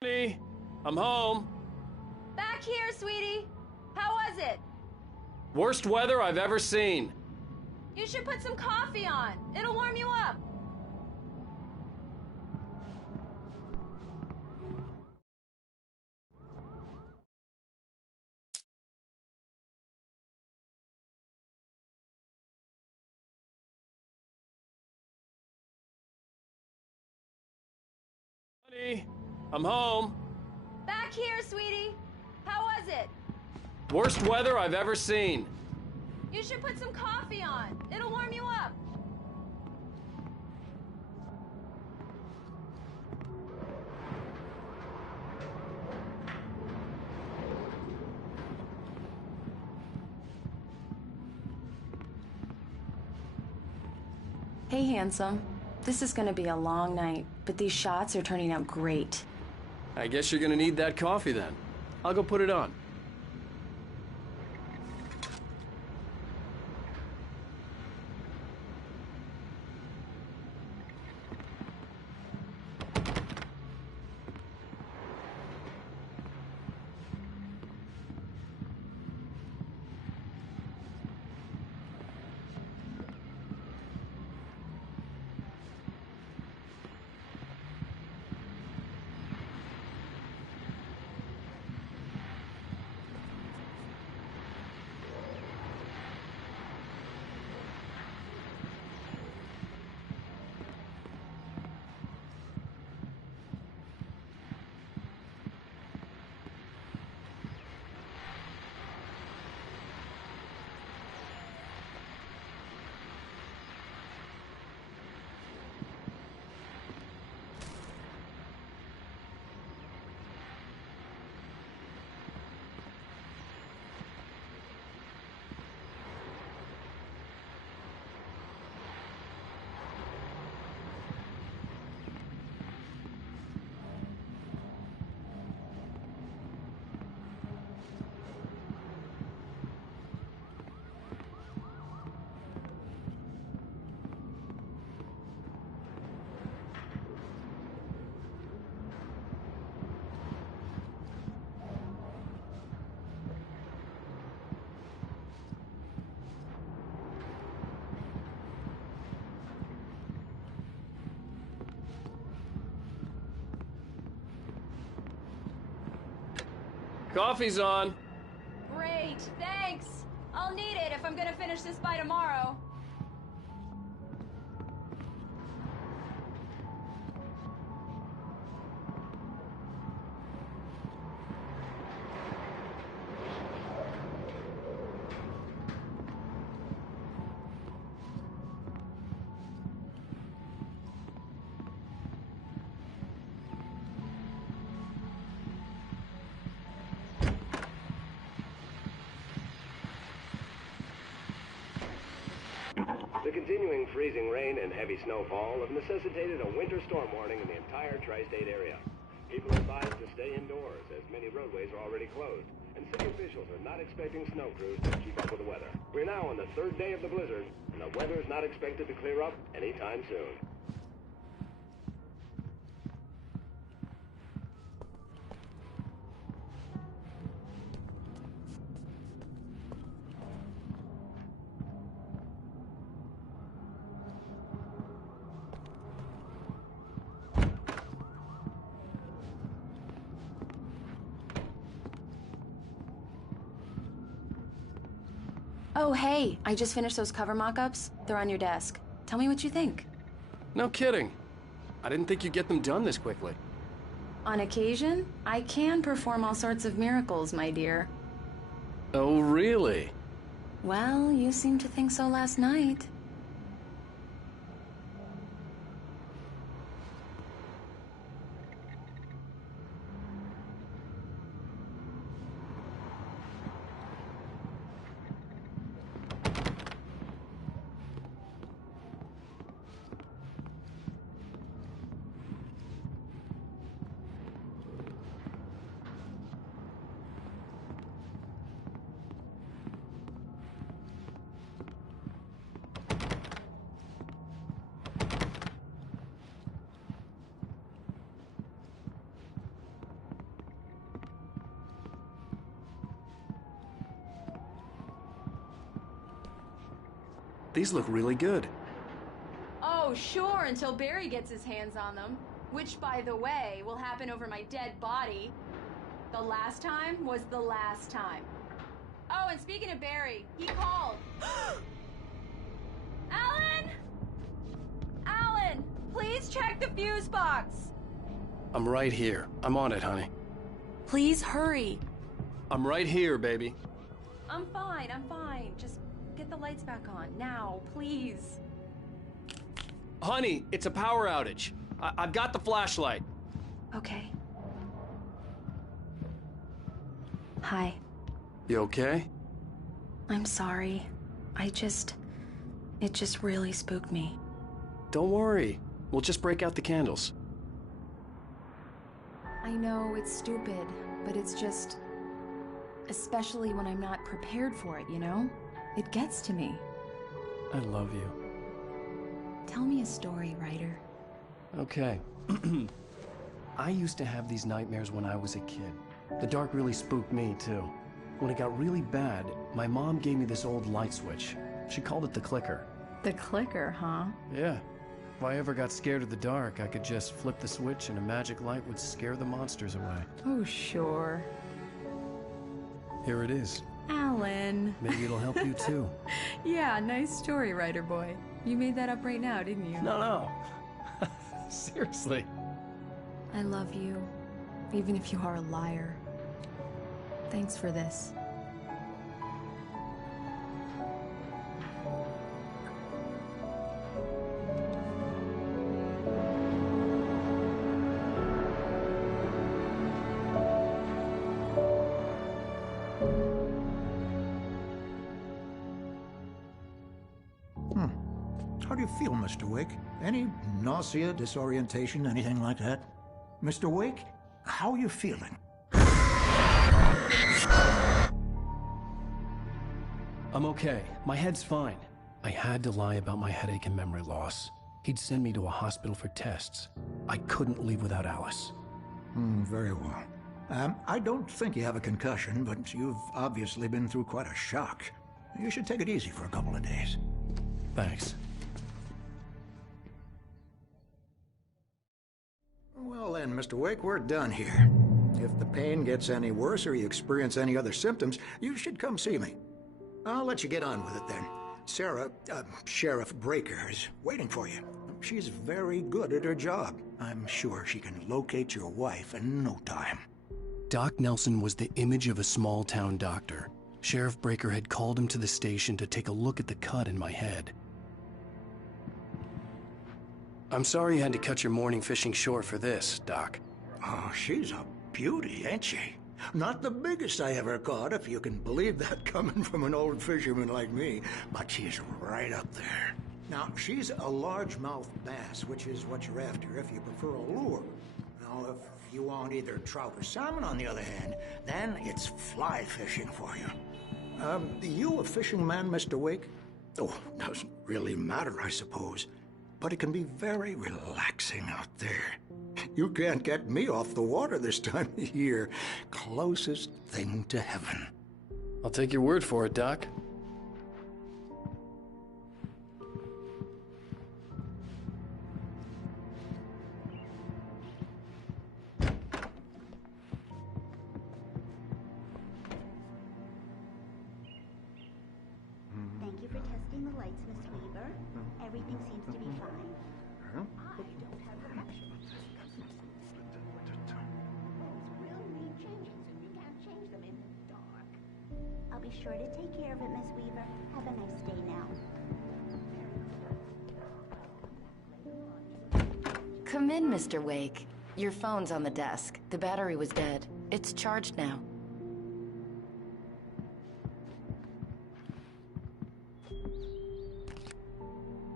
Honey, I'm home. Back here, sweetie. How was it? Worst weather I've ever seen. You should put some coffee on. It'll warm you up. Honey, I'm home. Back here, sweetie. How was it? Worst weather I've ever seen. You should put some coffee on. It'll warm you up. Hey, handsome. This is gonna be a long night, but these shots are turning out great. I guess you're gonna need that coffee then. I'll go put it on. Coffee's on. Great, thanks. I'll need it if I'm gonna finish this by tomorrow. The continuing freezing rain and heavy snowfall have necessitated a winter storm warning in the entire tri-state area. People are advised to stay indoors as many roadways are already closed, and city officials are not expecting snow crews to keep up with the weather. We're now on the third day of the blizzard, and the weather is not expected to clear up anytime soon. Oh, hey, I just finished those cover mock-ups. They're on your desk. Tell me what you think. No kidding. I didn't think you'd get them done this quickly. On occasion, I can perform all sorts of miracles, my dear. Oh, really? Well, you seemed to think so last night. These look really good. Oh, sure, until Barry gets his hands on them. Which, by the way, will happen over my dead body. The last time was the last time. Oh, and speaking of Barry, he called. Alan! Alan, please check the fuse box. I'm right here. I'm on it, honey. Please hurry. I'm right here, baby. I'm fine, I'm fine. Just get the lights back on, now, please. Honey, it's a power outage. I've got the flashlight. Okay. Hi. You okay? I'm sorry. It just really spooked me. Don't worry. We'll just break out the candles. I know it's stupid, but it's just... Especially when I'm not prepared for it, you know? It gets to me. I love you. Tell me a story, writer. Okay. I used to have these nightmares when I was a kid. The dark really spooked me, too. When it got really bad, my mom gave me this old light switch. She called it the clicker. The clicker, huh? Yeah. If I ever got scared of the dark, I could just flip the switch and a magic light would scare the monsters away. Oh, sure. Here it is. Alan. Maybe it'll help you, too. Yeah, nice story, writer boy. You made that up right now, didn't you? No. Seriously. I love you, even if you are a liar. Thanks for this. How do you feel, Mr. Wake? Any nausea, disorientation, anything like that? Mr. Wake, how are you feeling? I'm okay. My head's fine. I had to lie about my headache and memory loss. He'd send me to a hospital for tests. I couldn't leave without Alice. Very well. I don't think you have a concussion, but you've obviously been through quite a shock. You should take it easy for a couple of days. Thanks. Well then, Mr. Wake, we're done here. If the pain gets any worse or you experience any other symptoms, you should come see me. I'll let you get on with it then. Sarah, Sheriff Breaker, is waiting for you. She's very good at her job. I'm sure she can locate your wife in no time. Doc Nelson was the image of a small-town doctor. Sheriff Breaker had called him to the station to take a look at the cut in my head. I'm sorry you had to cut your morning fishing short for this, Doc. Oh, she's a beauty, ain't she? Not the biggest I ever caught, if you can believe that coming from an old fisherman like me, but she's right up there. Now, she's a largemouth bass, which is what you're after if you prefer a lure. Now, if you want either trout or salmon, on the other hand, then it's fly fishing for you. You a fishing man, Mr. Wake? Oh, doesn't really matter, I suppose. But it can be very relaxing out there. You can't get me off the water this time of year. Closest thing to heaven. I'll take your word for it, Doc. Thank you for testing the lights, Miss Weaver. Everything seems to be fine. I don't have the passion. Those will need changes, and you can't change them in the dark. I'll be sure to take care of it, Miss Weaver. Have a nice day now. Come in, Mr. Wake. Your phone's on the desk. The battery was dead. It's charged now.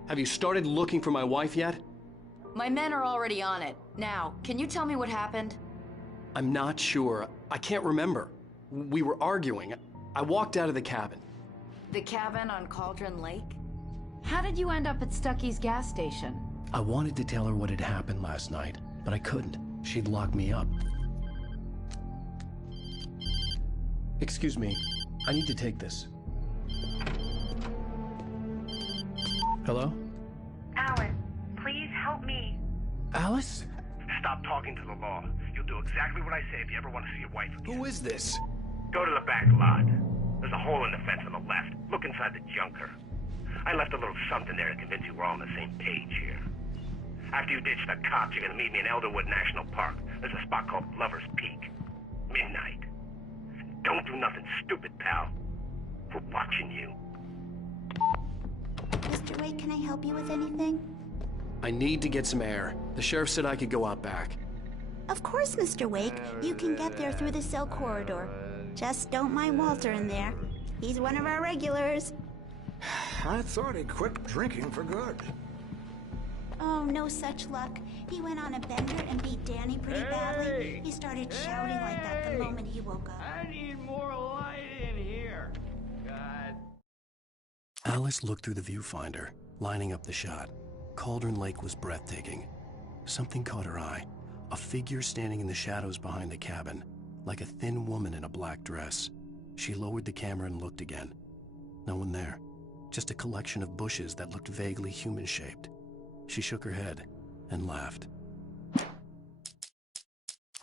Have you started looking for my wife yet? My men are already on it. Now, can you tell me what happened? I'm not sure. I can't remember. We were arguing. I walked out of the cabin. The cabin on Cauldron Lake? How did you end up at Stucky's gas station? I wanted to tell her what had happened last night, but I couldn't. She'd lock me up. Excuse me. I need to take this. Hello? Alan, please help me. Alice? Stop talking to the law. You'll do exactly what I say if you ever want to see your wife again. Who is this? Go to the back lot. There's a hole in the fence on the left. Look inside the junker. I left a little something there to convince you we're all on the same page here. After you ditch the cops, you're gonna meet me in Elderwood National Park. There's a spot called Lover's Peak. Midnight. Don't do nothing stupid, pal. We're watching you. Mr. Wake, can I help you with anything? I need to get some air. The sheriff said I could go out back. Of course, Mr. Wake. You can get there through the cell corridor. Just don't mind Walter in there. He's one of our regulars. I thought he'd quit drinking for good. Oh, no such luck. He went on a bender and beat Danny pretty badly. He started shouting like that the moment he woke up. I need more light in here. God. Alice looked through the viewfinder, lining up the shot. Cauldron Lake was breathtaking. Something caught her eye. A figure standing in the shadows behind the cabin, like a thin woman in a black dress. She lowered the camera and looked again. No one there. Just a collection of bushes that looked vaguely human-shaped. She shook her head and laughed.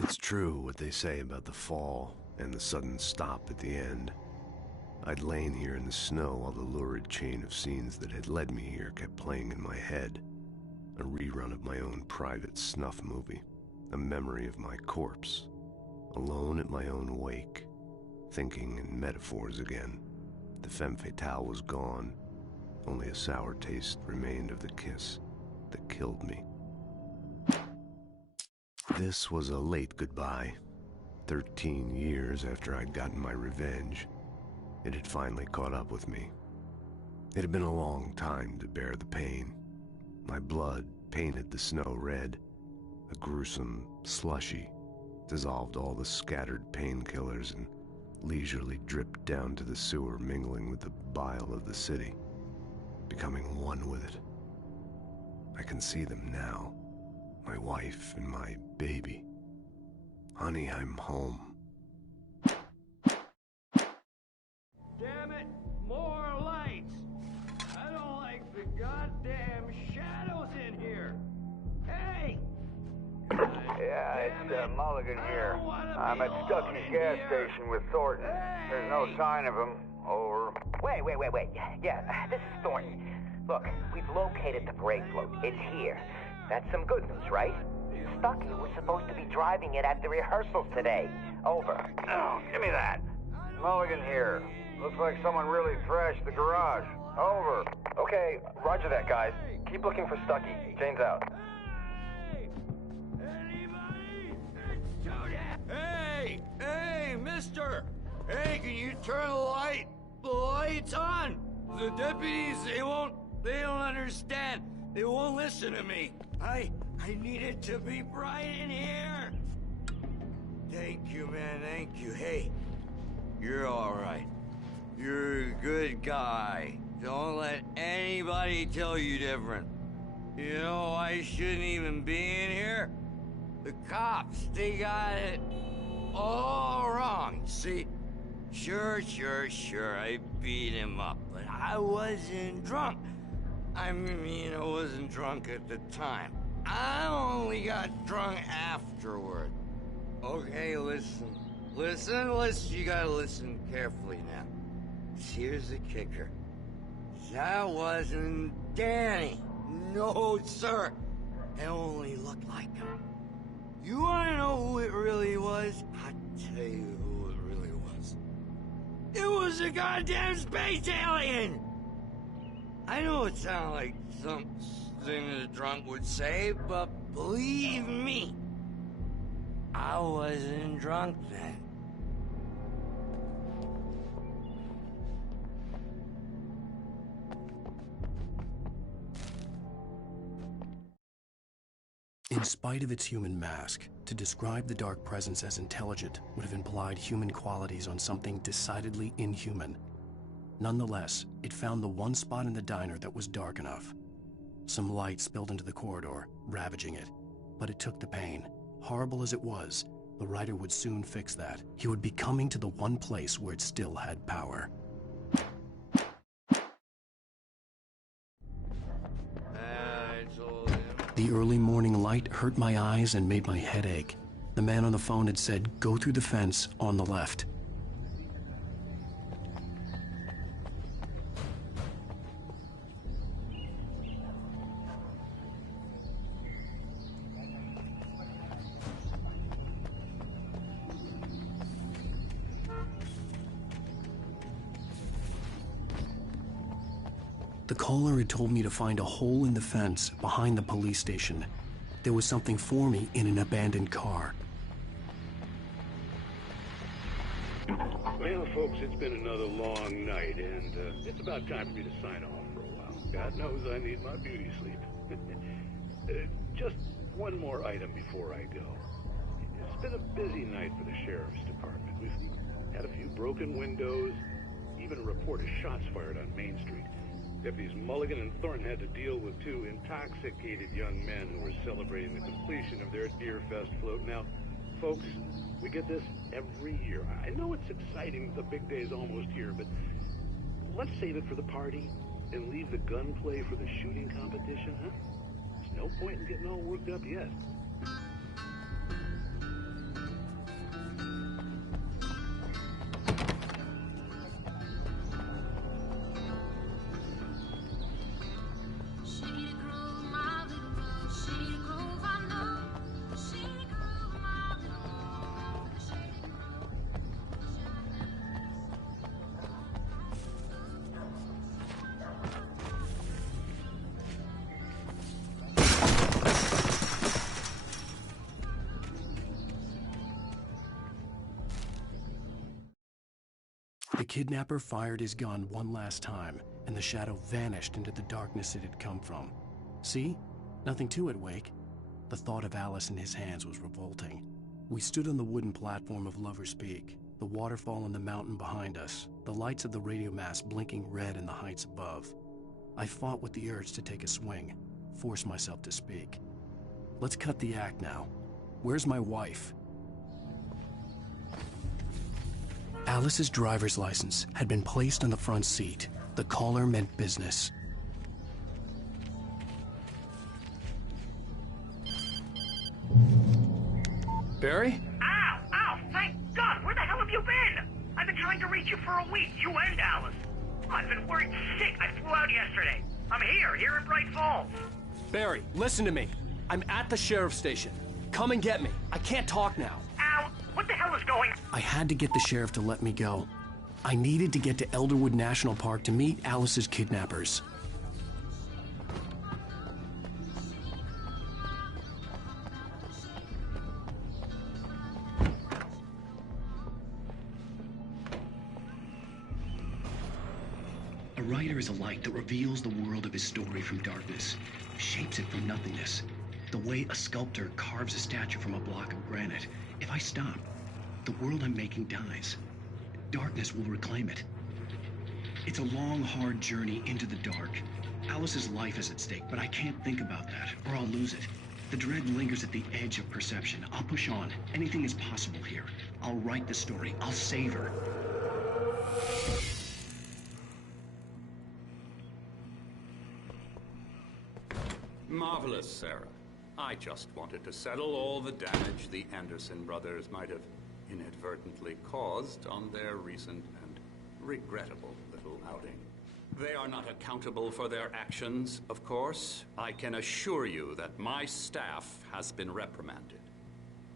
It's true what they say about the fall and the sudden stop at the end. I'd lain here in the snow while the lurid chain of scenes that had led me here kept playing in my head. A rerun of my own private snuff movie. A memory of my corpse. Alone at my own wake. Thinking in metaphors again. The femme fatale was gone. Only a sour taste remained of the kiss that killed me. This was a late goodbye. 13 years after I'd gotten my revenge. It had finally caught up with me. It had been a long time to bear the pain. My blood painted the snow red. A gruesome slushy dissolved all the scattered painkillers and leisurely dripped down to the sewer, mingling with the bile of the city, becoming one with it. I can see them now, my wife and my baby. Honey, I'm home. Damn it, more lights. I don't like the goddamn shadows in here. Hey! Yeah, it's Mulligan here. I'm at Stucky's gas station with Thornton. There's no sign of him. Over. Wait. Yeah, this is Thornton. Look, we've located the brake float. It's here. That's some good news, right? Stucky was supposed to be driving it at the rehearsals today. Over. Oh, give me that. Mulligan here. Looks like someone really thrashed the garage. Over. Okay, roger that, guys. Keep looking for Stucky. Jane's out. Hey, mister! Hey, can you turn the lights on? The deputies, they don't understand. They won't listen to me. I need it to be bright in here. Thank you, man, thank you. Hey, you're all right. You're a good guy. Don't let anybody tell you different. You know, I shouldn't even be in here. The cops, they got it all wrong. See, sure, I beat him up, but I wasn't drunk. I mean, I wasn't drunk at the time. I only got drunk afterward. Okay, listen, you gotta listen carefully now. Here's the kicker. That wasn't Danny. No, sir. It only looked like him. You wanna know who it really was? I'll tell you who it really was. It was a goddamn space alien! I know it sounds like something a drunk would say, but believe me, I wasn't drunk then. In spite of its human mask, to describe the dark presence as intelligent would have implied human qualities on something decidedly inhuman. Nonetheless, it found the one spot in the diner that was dark enough. Some light spilled into the corridor, ravaging it. But it took the pain. Horrible as it was, the writer would soon fix that. He would be coming to the one place where it still had power. The early morning light hurt my eyes and made my head ache. The man on the phone had said, go through the fence on the left. The caller had told me to find a hole in the fence behind the police station. There was something for me in an abandoned car. Well, folks, it's been another long night, and it's about time for me to sign off for a while. God knows I need my beauty sleep. Just one more item before I go. It's been a busy night for the Sheriff's Department. We've had a few broken windows, even a report of shots fired on Main Street. Deputies Mulligan and Thornton had to deal with two intoxicated young men who were celebrating the completion of their Deer Fest float. Now, folks, we get this every year. I know it's exciting, the big day's almost here, but let's save it for the party and leave the gunplay for the shooting competition, huh? There's no point in getting all worked up yet. The kidnapper fired his gun one last time, and the shadow vanished into the darkness it had come from. See? Nothing to it, Wake. The thought of Alice in his hands was revolting. We stood on the wooden platform of Lover's Peak, the waterfall on the mountain behind us, the lights of the radio mast blinking red in the heights above. I fought with the urge to take a swing, force myself to speak. Let's cut the act now. Where's my wife? Alice's driver's license had been placed on the front seat. The caller meant business. Barry? Ow! Ow! Thank God! Where the hell have you been? I've been trying to reach you for a week, you and Alice. I've been worried sick. I flew out yesterday. I'm here in Bright Falls. Barry, listen to me. I'm at the sheriff's station. Come and get me. I can't talk now. Ow! What the hell is going on? I had to get the sheriff to let me go. I needed to get to Elderwood National Park to meet Alice's kidnappers. A writer is a light that reveals the world of his story from darkness, shapes it from nothingness. The way a sculptor carves a statue from a block of granite. If I stop, the world I'm making dies. Darkness will reclaim it. It's a long, hard journey into the dark. Alice's life is at stake, but I can't think about that, or I'll lose it. The dread lingers at the edge of perception. I'll push on. Anything is possible here. I'll write the story. I'll save her. Marvelous, Sarah. I just wanted to settle all the damage the Anderson brothers might have inadvertently caused on their recent and regrettable little outing. They are not accountable for their actions, of course. I can assure you that my staff has been reprimanded.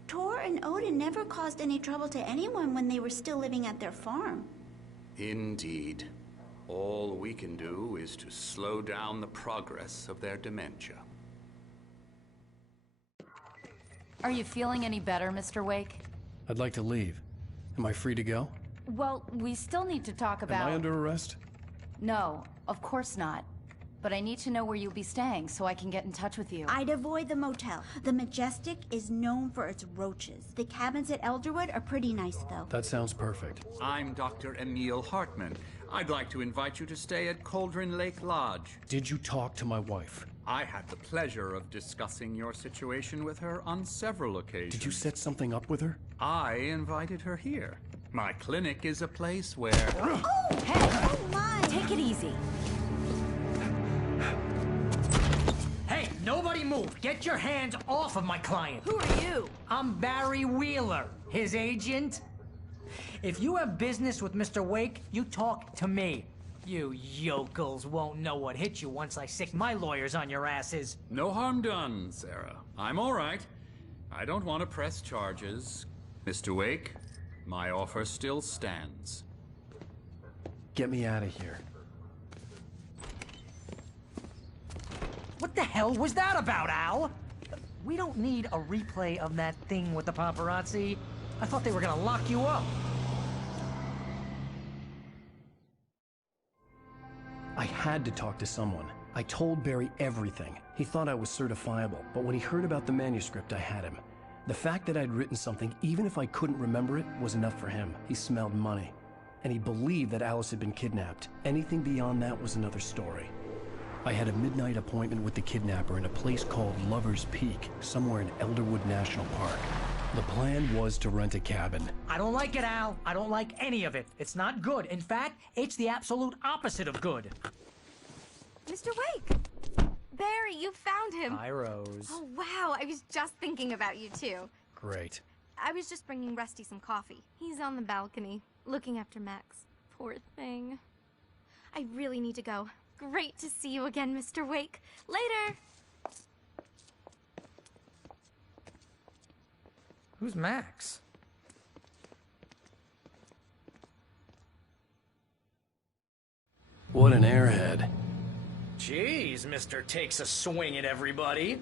Tor and Odin never caused any trouble to anyone when they were still living at their farm. Indeed. All we can do is to slow down the progress of their dementia. Are you feeling any better, Mr. Wake? I'd like to leave. Am I free to go? Well, we still need to talk about... Am I under arrest? No, of course not. But I need to know where you'll be staying so I can get in touch with you. I'd avoid the motel. The Majestic is known for its roaches. The cabins at Elderwood are pretty nice, though. That sounds perfect. I'm Dr. Emil Hartman. I'd like to invite you to stay at Cauldron Lake Lodge. Did you talk to my wife? I had the pleasure of discussing your situation with her on several occasions. Did you set something up with her? I invited her here. My clinic is a place where... Oh! Hey! Oh my! Take it easy. Hey, nobody move! Get Get your hands off of my client! Who are you? I'm Barry Wheeler, his agent. If you have business with Mr. Wake, you talk to me. You yokels won't know what hit you once I sick my lawyers on your asses. No harm done, Sarah. I'm all right. I don't want to press charges. Mr. Wake, my offer still stands. Get me out of here. What the hell was that about, Al? We don't need a replay of that thing with the paparazzi. I thought they were gonna lock you up. I had to talk to someone. I told Barry everything. He thought I was certifiable, but when he heard about the manuscript, I had him. The fact that I'd written something, even if I couldn't remember it, was enough for him. He smelled money. And he believed that Alice had been kidnapped. Anything beyond that was another story. I had a midnight appointment with the kidnapper in a place called Lover's Peak, somewhere in Elderwood National Park. The plan was to rent a cabin. I don't like it, Al. I don't like any of it. It's not good. In fact, it's the absolute opposite of good. Mr. Wake! Barry, you found him. Hi, Rose. Oh, wow. I was just thinking about you, too. Great. I was just bringing Rusty some coffee. He's on the balcony, looking after Max. Poor thing. I really need to go. Great to see you again, Mr. Wake. Later! Who's Max? What an airhead. Jeez, Mr. Takes a swing at everybody.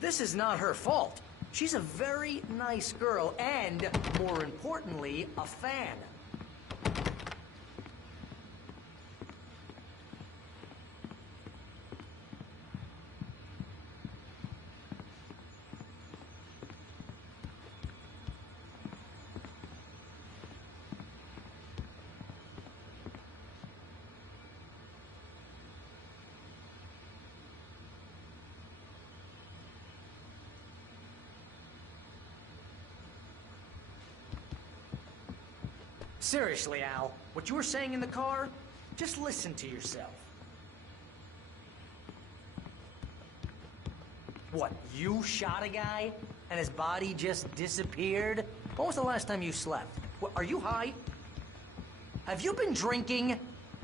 This is not her fault. She's a very nice girl and, more importantly, a fan. Seriously, Al, what you were saying in the car, just listen to yourself. What, you shot a guy and his body just disappeared? When was the last time you slept? What, are you high? Have you been drinking?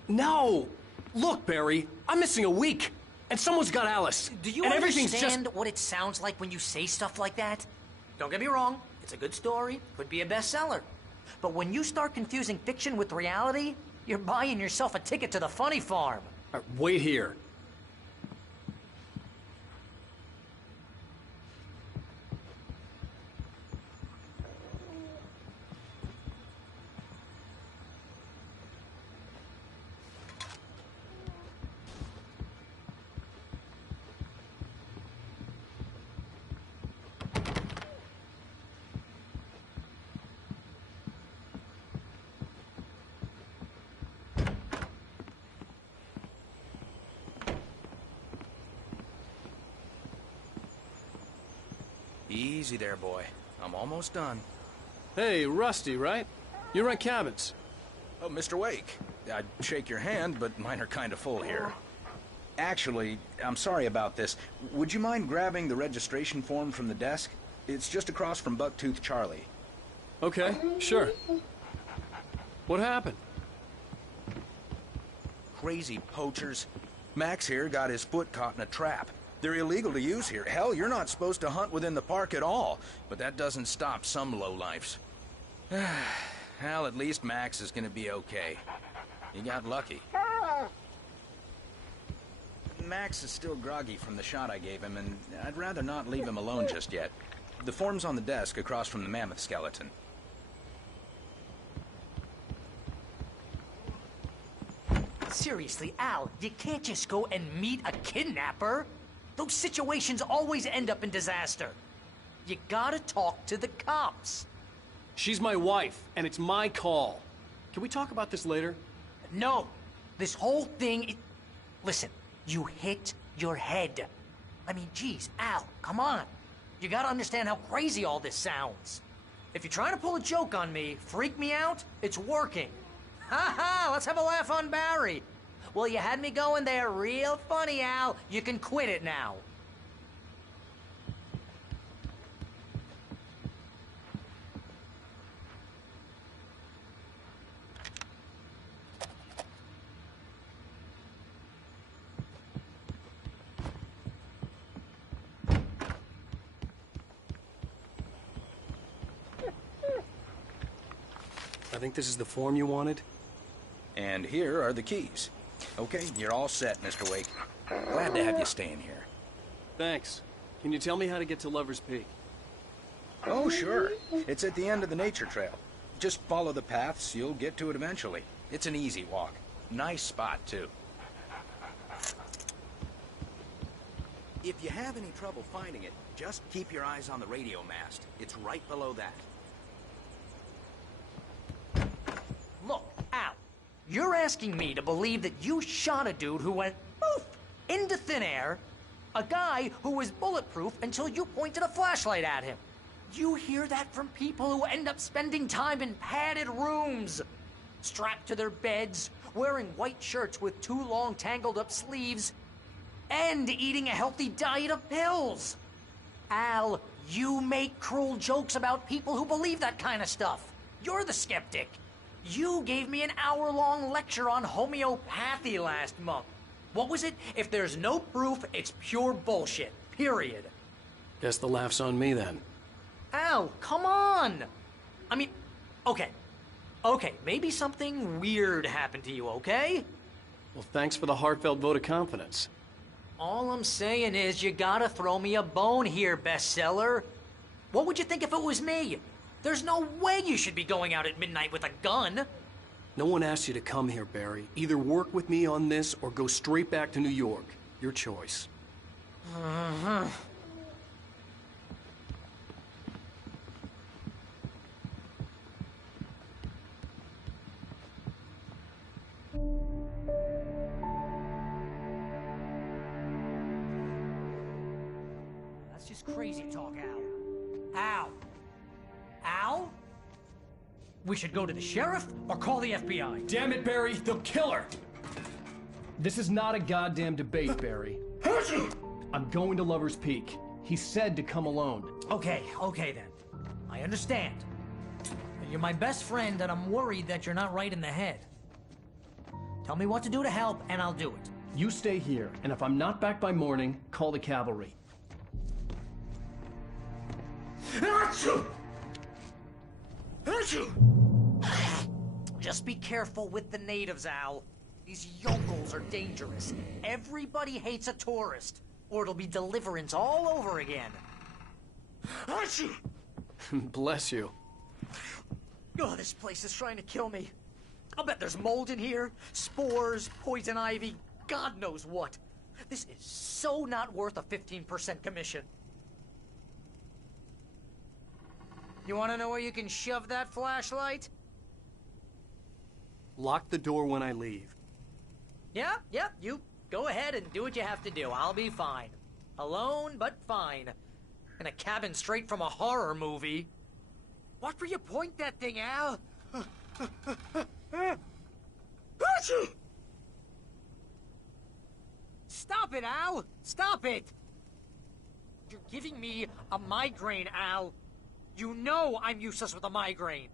No! Look, Barry, I'm missing a week, and someone's got Alice. Do you and understand what it sounds like when you say stuff like that? Don't get me wrong, it's a good story, could be a bestseller. But when you start confusing fiction with reality, you're buying yourself a ticket to the funny farm. Wait here. Easy there, boy. I'm almost done. Hey, Rusty, right? You rent cabins. Oh, Mr. Wake. I'd shake your hand, but mine are kind of full here. Actually, I'm sorry about this. Would you mind grabbing the registration form from the desk? It's just across from Bucktooth Charlie. Okay, sure. What happened? Crazy poachers. Max here got his foot caught in a trap. They're illegal to use here. Hell, you're not supposed to hunt within the park at all. But that doesn't stop some lowlifes. Well, at least Max is gonna be okay. He got lucky. Max is still groggy from the shot I gave him, and I'd rather not leave him alone just yet. The form's on the desk across from the mammoth skeleton. Seriously, Al, you can't just go and meet a kidnapper. Those situations always end up in disaster. You gotta talk to the cops. She's my wife, and it's my call. Can we talk about this later? No. This whole thing... Listen, you hit your head. I mean, geez, Al, come on. You gotta understand how crazy all this sounds. If you're trying to pull a joke on me, freak me out, it's working. Ha ha, let's have a laugh on Barry. Well, you had me going there real funny, Al. You can quit it now. think this is the form you wanted? And here are the keys. Okay, you're all set, Mr. Wake. Glad to have you staying here. Thanks. Can you tell me how to get to Lover's Peak? Oh, sure. It's at the end of the nature trail. Just follow the paths, you'll get to it eventually. It's an easy walk. Nice spot, too. If you have any trouble finding it, just keep your eyes on the radio mast. It's right below that. Look, Al, you're asking me to believe that you shot a dude who went poof into thin air, a guy who was bulletproof until you pointed a flashlight at him. You hear that from people who end up spending time in padded rooms, strapped to their beds, wearing white shirts with too long tangled up sleeves, and eating a healthy diet of pills. Al, you make cruel jokes about people who believe that kind of stuff. You're the skeptic. You gave me an hour-long lecture on homeopathy last month. What was it? If there's no proof, it's pure bullshit. Period. Guess the laugh's on me then. Al, come on! I mean, okay. Okay, maybe something weird happened to you, okay? Well, thanks for the heartfelt vote of confidence. All I'm saying is you gotta throw me a bone here, bestseller. What would you think if it was me? There's no way you should be going out at midnight with a gun. No one asked you to come here, Barry. Either work with me on this or go straight back to New York. Your choice. That's just crazy talk, Al. Al? Al? We should go to the sheriff or call the FBI. Damn it, Barry, they'll kill her! This is not a goddamn debate, Barry. I'm going to Lover's Peak. He said to come alone. Okay then. I understand. You're my best friend and I'm worried that you're not right in the head. Tell me what to do to help and I'll do it. You stay here, and if I'm not back by morning, call the cavalry. Just be careful with the natives, Al. These yokels are dangerous. Everybody hates a tourist, or it'll be Deliverance all over again. Bless you. Oh, this place is trying to kill me. I'll bet there's mold in here, spores, poison ivy, God knows what. This is so not worth a 15% commission. You want to know where you can shove that flashlight? Lock the door when I leave. Yeah, you go ahead and do what you have to do. I'll be fine. Alone, but fine. In a cabin straight from a horror movie. Watch where you point that thing, Al. Stop it, Al! Stop it! You're giving me a migraine, Al. You know I'm useless with a migraine.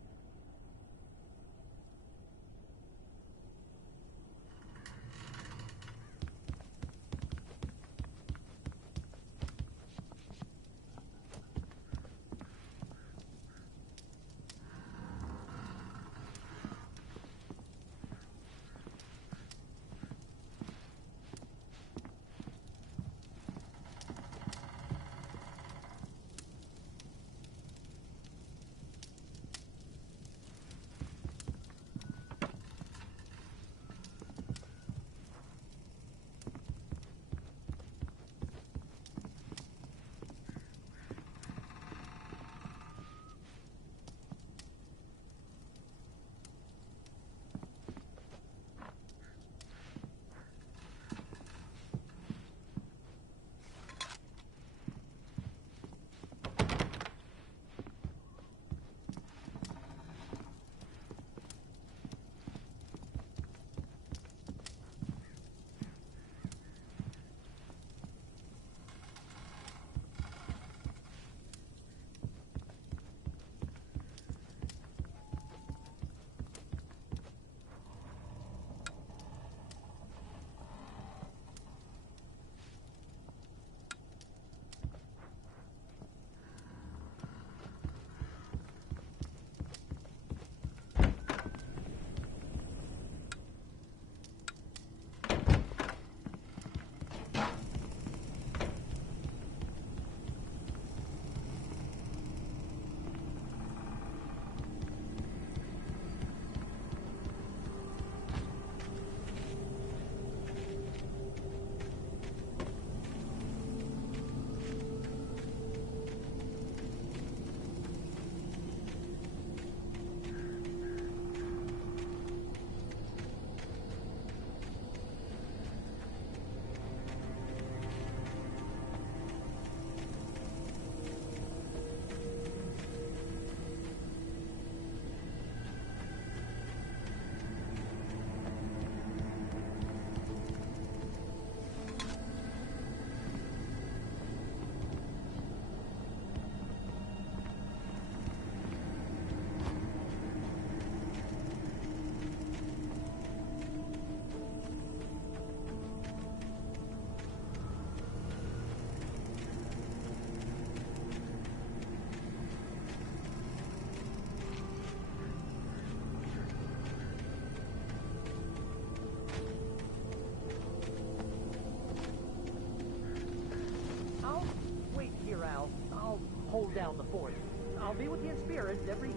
down the 4th. I'll be with you in spirit every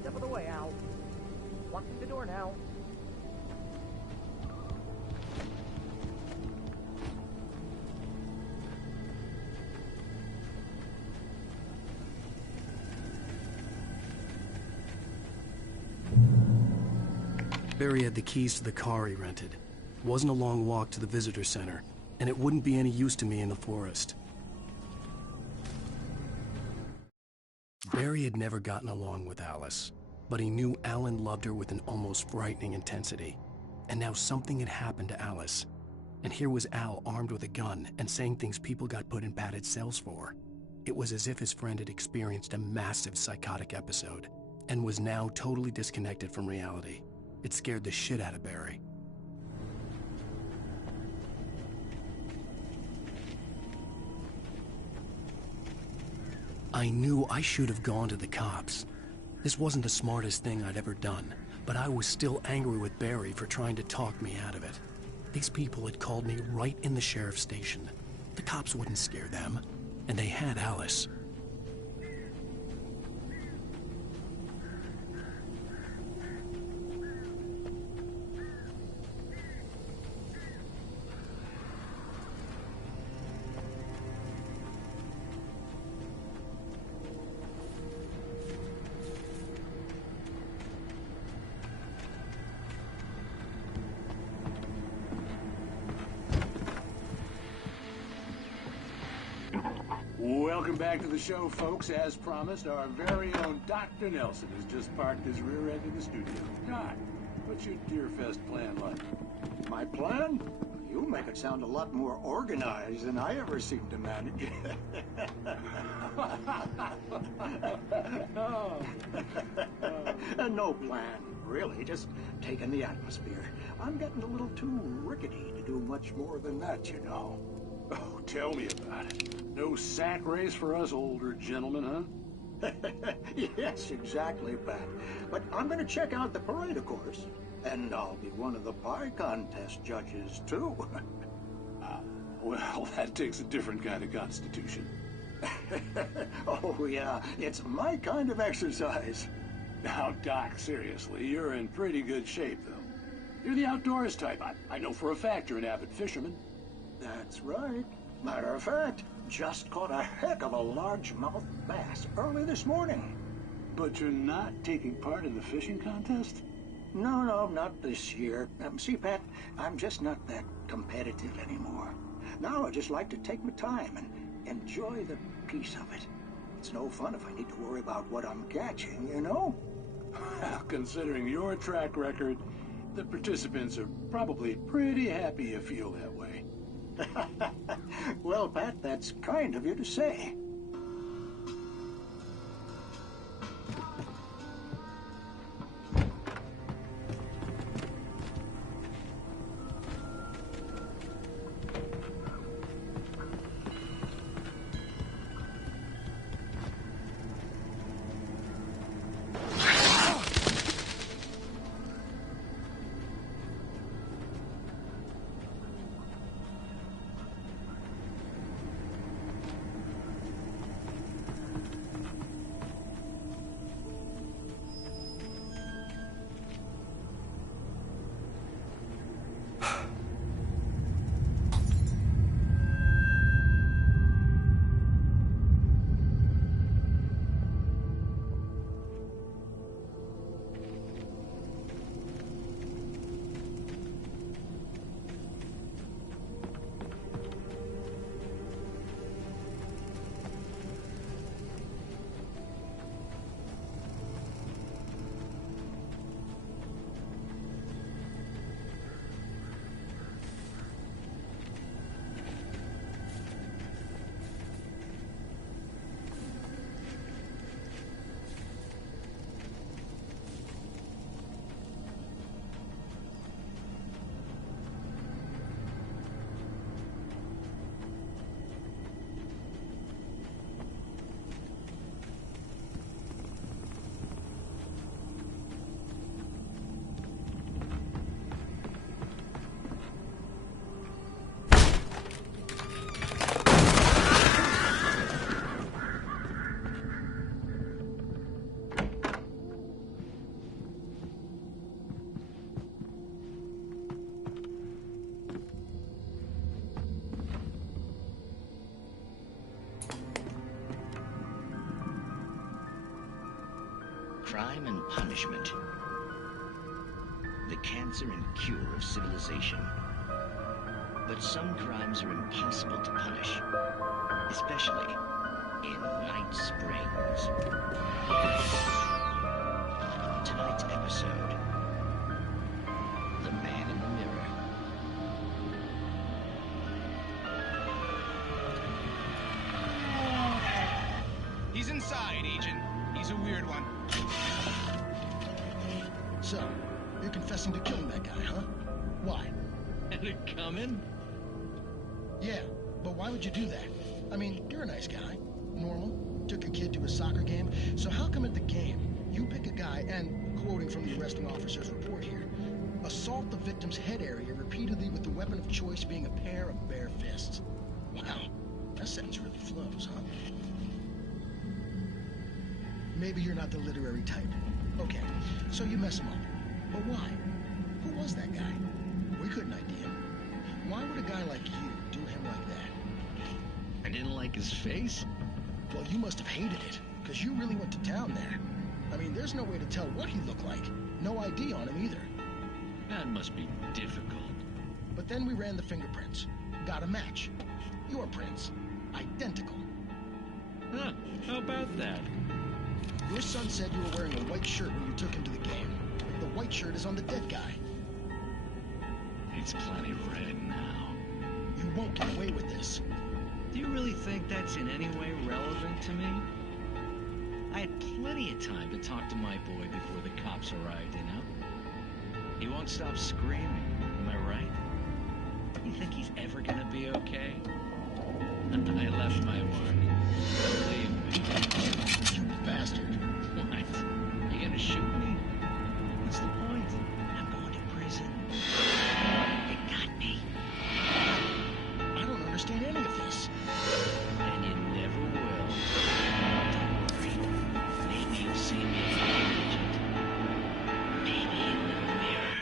step of the way, Al. Walk through the door now. Barry had the keys to the car he rented. It wasn't a long walk to the visitor center, and it wouldn't be any use to me in the forest. Barry had never gotten along with Alice, but he knew Alan loved her with an almost frightening intensity. And now something had happened to Alice. And here was Al armed with a gun and saying things people got put in padded cells for. It was as if his friend had experienced a massive psychotic episode and was now totally disconnected from reality. It scared the shit out of Barry. I knew I should have gone to the cops. This wasn't the smartest thing I'd ever done, but I was still angry with Barry for trying to talk me out of it. These people had called me right in the sheriff's station. The cops wouldn't scare them, and they had Alice. Welcome back to the show, folks. As promised, our very own Dr. Nelson has just parked his rear end in the studio. Doc, what's your Deerfest plan like? My plan? You make it sound a lot more organized than I ever seem to manage. No plan, really. Just taking the atmosphere. I'm getting a little too rickety to do much more than that, you know. Oh, tell me about it. No sack race for us older gentlemen, huh? Yes, exactly, Pat. But I'm going to check out the parade, of course. And I'll be one of the pie contest judges, too. Well, that takes a different kind of constitution. Oh, yeah. It's my kind of exercise. Now, Doc, seriously, you're in pretty good shape, though. You're the outdoors type. I know for a fact you're an avid fisherman. That's right. Matter of fact, just caught a heck of a largemouth bass early this morning. But you're not taking part in the fishing contest? No, not this year. See, Pat, I'm just not that competitive anymore. Now I just like to take my time and enjoy the peace of it. It's no fun if I need to worry about what I'm catching, you know? Well, considering your track record, the participants are probably pretty happy you feel that way. Well, Pat, that's kind of you to say. crime and punishment. The cancer and cure of civilization. But some crimes are impossible to punish, especially in Night Springs. Tonight's episode, The Man in the Mirror. He's inside, Agent. He's a weird one. So, you're confessing to killing that guy, huh? Why? Had it coming? Yeah, but why would you do that? I mean, you're a nice guy. Normal. Took your kid to a soccer game. So how come at the game, you pick a guy and, quoting from the arresting officer's report here, assault the victim's head area repeatedly with the weapon of choice being a pair of bare fists? Wow, that sentence really flows, huh? Maybe you're not the literary type. Okay, so you mess him up. But why? Who was that guy? We couldn't ID him. Why would a guy like you do him like that? I didn't like his face? Well, you must have hated it, because you really went to town there. I mean, there's no way to tell what he looked like. No ID on him either. That must be difficult. But then we ran the fingerprints. Got a match. Your prints. Identical. Huh, how about that? Your son said you were wearing a white shirt when you took him to the game. The white shirt is on the dead guy. It's plenty red now. You won't get away with this. Do you really think that's in any way relevant to me? I had plenty of time to talk to my boy before the cops arrived, you know? He won't stop screaming, am I right? You think he's ever gonna be okay? I left my mark. Believe me. You bastard. What? You gonna shoot me? What's the point? I'm going to prison. They got me. I don't understand any of this. And you never will. Don't worry. Maybe you'll see me again, Agent. Maybe in the mirror.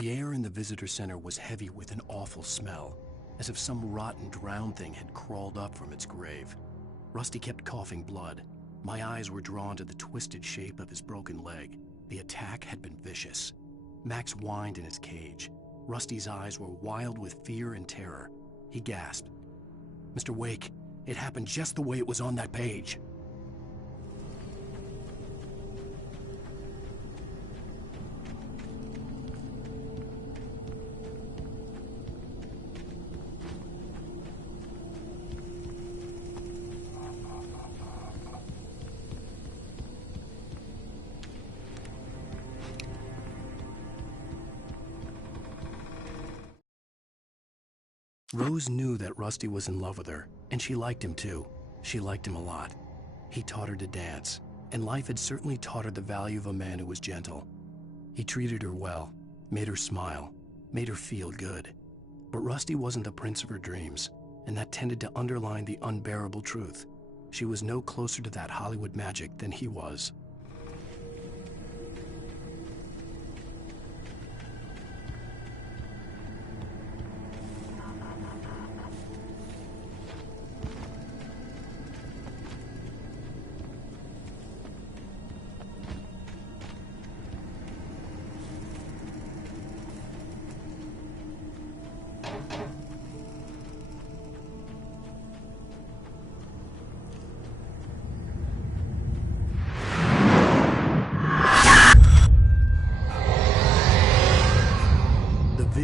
The air in the visitor center was heavy with an awful smell, as if some rotten drowned thing had crawled up from its grave. Rusty kept coughing blood. My eyes were drawn to the twisted shape of his broken leg. The attack had been vicious. Max whined in his cage. Rusty's eyes were wild with fear and terror. He gasped. "Mr. Wake, it happened just the way it was on that page." Rose knew that Rusty was in love with her, and she liked him too. She liked him a lot. He taught her to dance, and life had certainly taught her the value of a man who was gentle. He treated her well, made her smile, made her feel good. But Rusty wasn't the prince of her dreams, and that tended to underline the unbearable truth. She was no closer to that Hollywood magic than he was.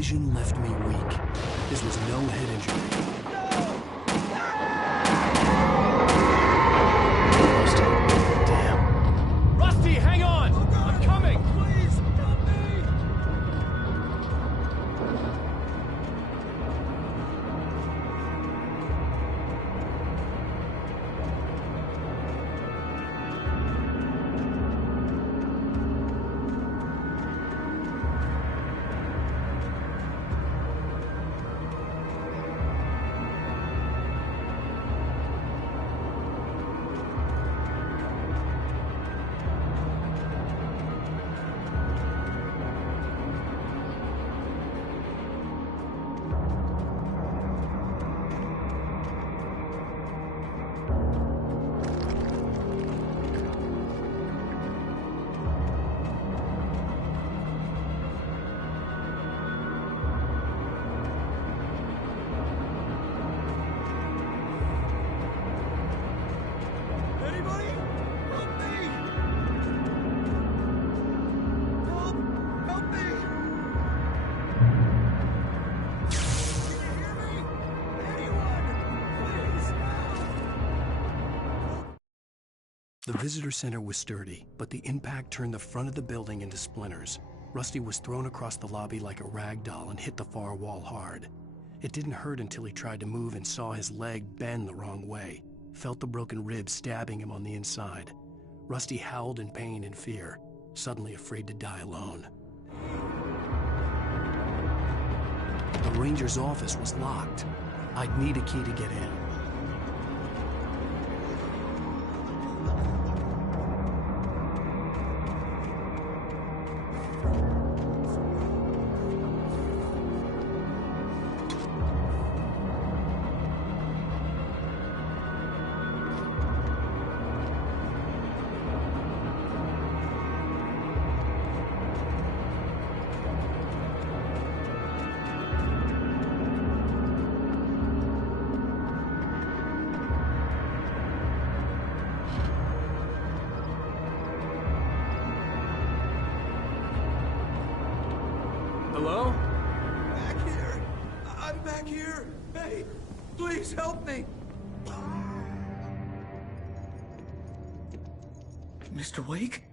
vision left me weak. This was no head injury. Damn. Rusty, hang on! I'm coming! Please, help me! The visitor center was sturdy, but the impact turned the front of the building into splinters. Rusty was thrown across the lobby like a rag doll and hit the far wall hard. It didn't hurt until he tried to move and saw his leg bend the wrong way, felt the broken rib stabbing him on the inside. Rusty howled in pain and fear, suddenly afraid to die alone. The ranger's office was locked. I'd need a key to get in. Hello? Back here! I'm back here! Hey, please help me! Mr. Wake?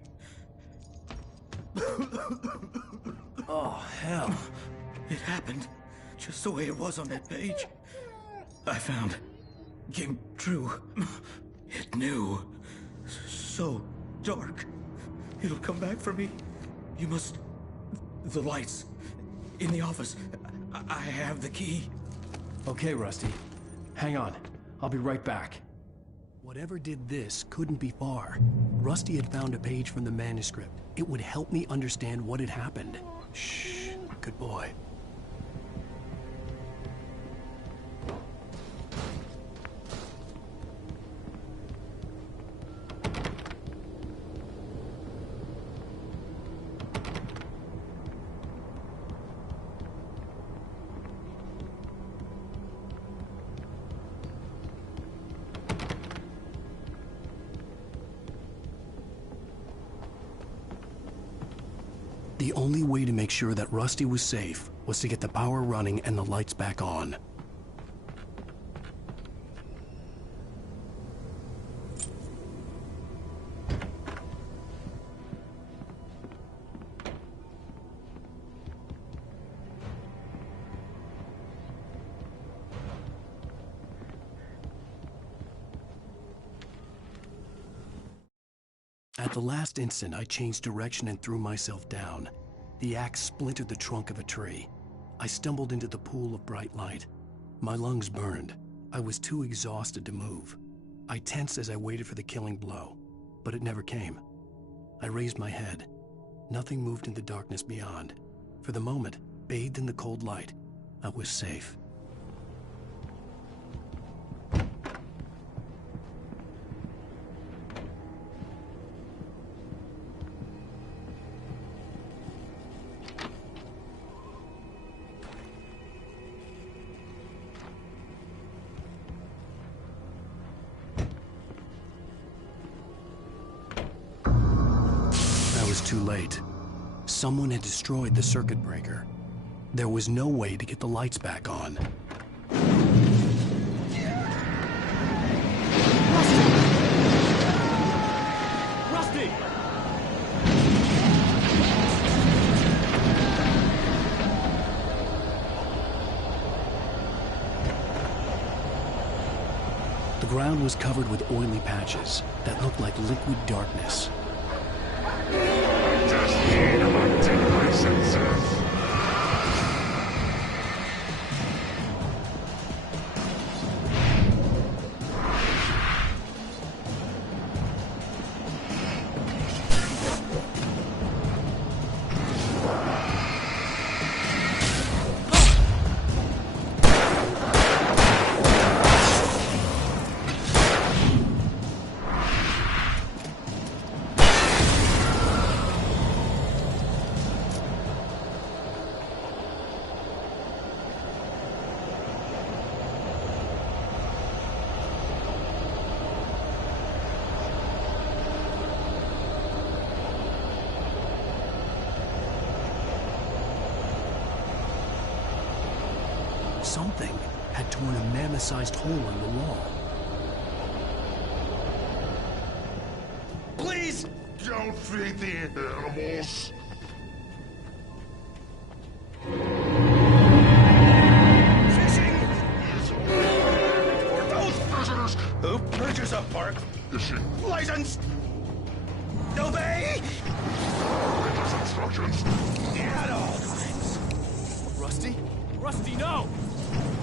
Oh, hell. It happened just the way it was on that page. I found. Came true. It knew. So dark. It'll come back for me. You must... The lights. In the office. I have the key. Okay, Rusty. Hang on. I'll be right back. Whatever did this couldn't be far. Rusty had found a page from the manuscript. It would help me understand what had happened. Shh. Good boy. The only way to make sure that Rusty was safe was to get the power running and the lights back on. At the last instant, I changed direction and threw myself down. The axe splintered the trunk of a tree. I stumbled into the pool of bright light. My lungs burned. I was too exhausted to move. I tensed as I waited for the killing blow, but it never came. I raised my head. Nothing moved in the darkness beyond. For the moment, bathed in the cold light, I was safe. Too late. Someone had destroyed the circuit breaker. There was no way to get the lights back on. Rusty! The ground was covered with oily patches that looked like liquid darkness. Just need to take my senses. Something had torn a mammoth-sized hole in the wall. Please! Don't feed the animals! Fishing is for those visitors who purchase a park fishing license. Obey! Ranger's instructions at all times. Rusty? Rusty, no!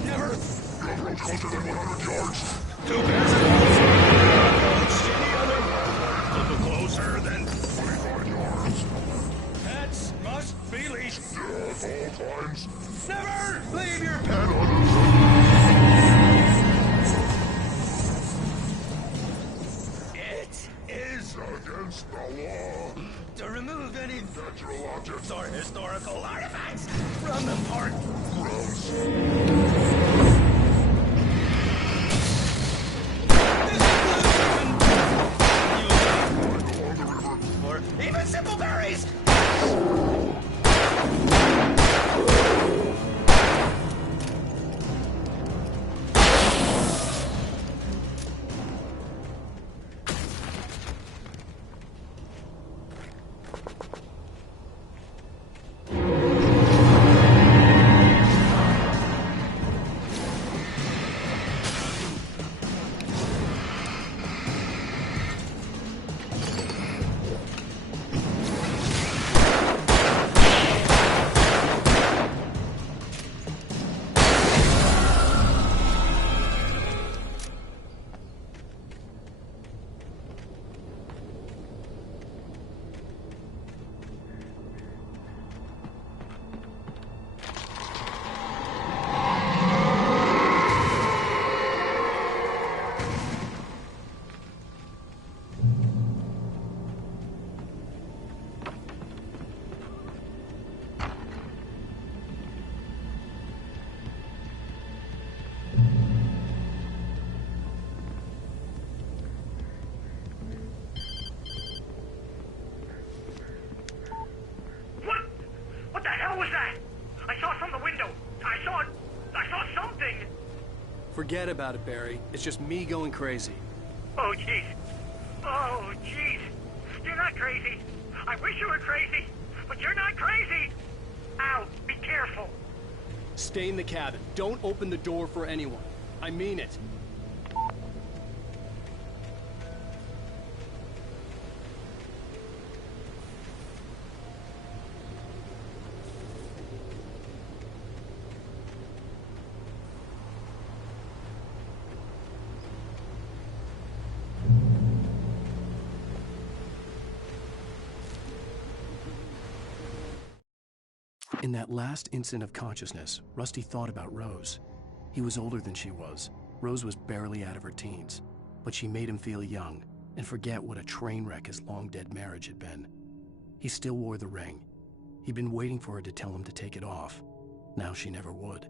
Never. You're closer than 100 yards. Two pairs of balls. Approach any other a little closer than 25 yards. Pets must be leashed. Yeah, at all times. Never leave your pet on the It is against the law to remove any natural objects or historical artifacts from the park. Grounds. Or even simple berries. What the hell was that? I saw from the window. I saw something. Forget about it, Barry. It's just me going crazy. Oh, jeez. Oh, jeez. You're not crazy. I wish you were crazy, but you're not crazy. Ow, be careful. Stay in the cabin. Don't open the door for anyone. I mean it. In that last instant of consciousness, Rusty thought about Rose. He was older than she was. Rose was barely out of her teens, but she made him feel young and forget what a train wreck his long-dead marriage had been. He still wore the ring. He'd been waiting for her to tell him to take it off. Now she never would.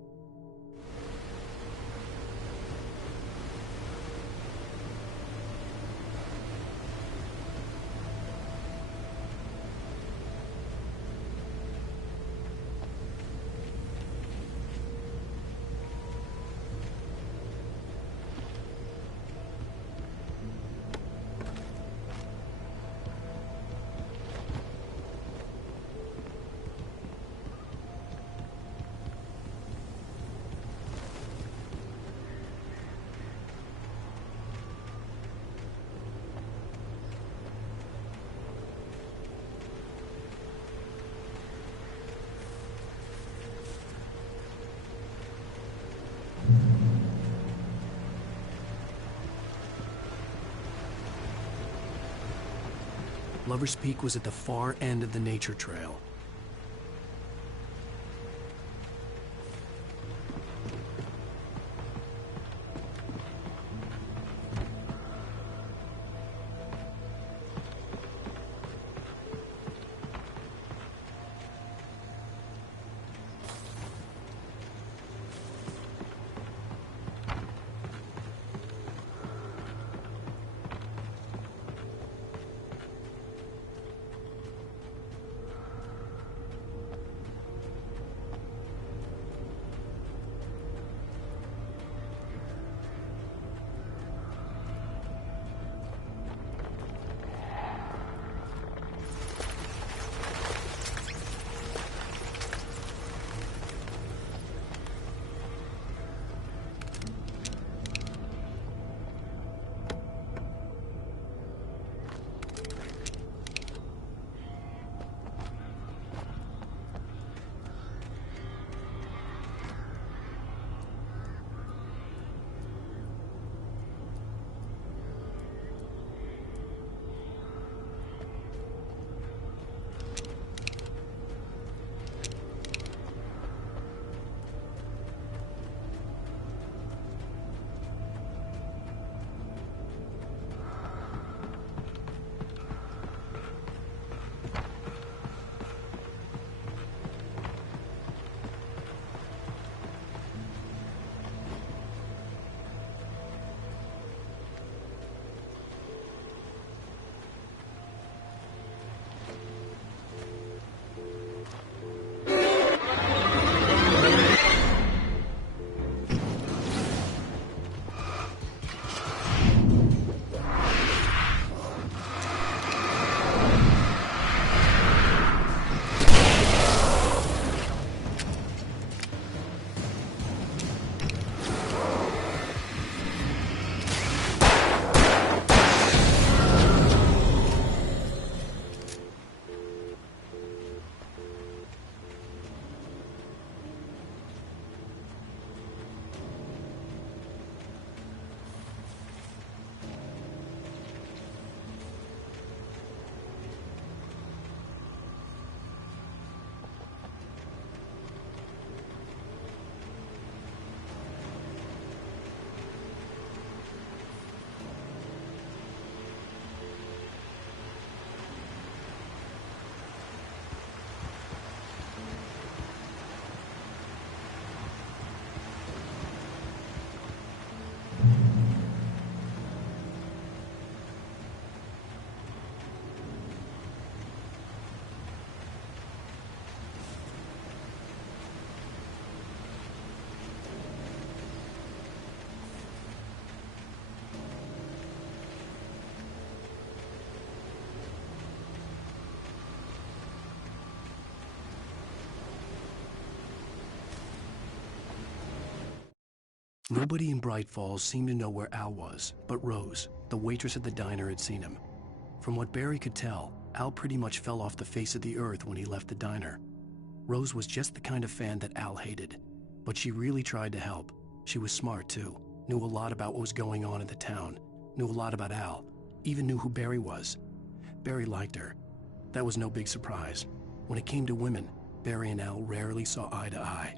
Lover's Peak was at the far end of the nature trail. Nobody in Bright Falls seemed to know where Al was, but Rose, the waitress at the diner, had seen him. From what Barry could tell, Al pretty much fell off the face of the earth when he left the diner. Rose was just the kind of fan that Al hated, but she really tried to help. She was smart too, knew a lot about what was going on in the town, knew a lot about Al, even knew who Barry was. Barry liked her. That was no big surprise. When it came to women, Barry and Al rarely saw eye to eye.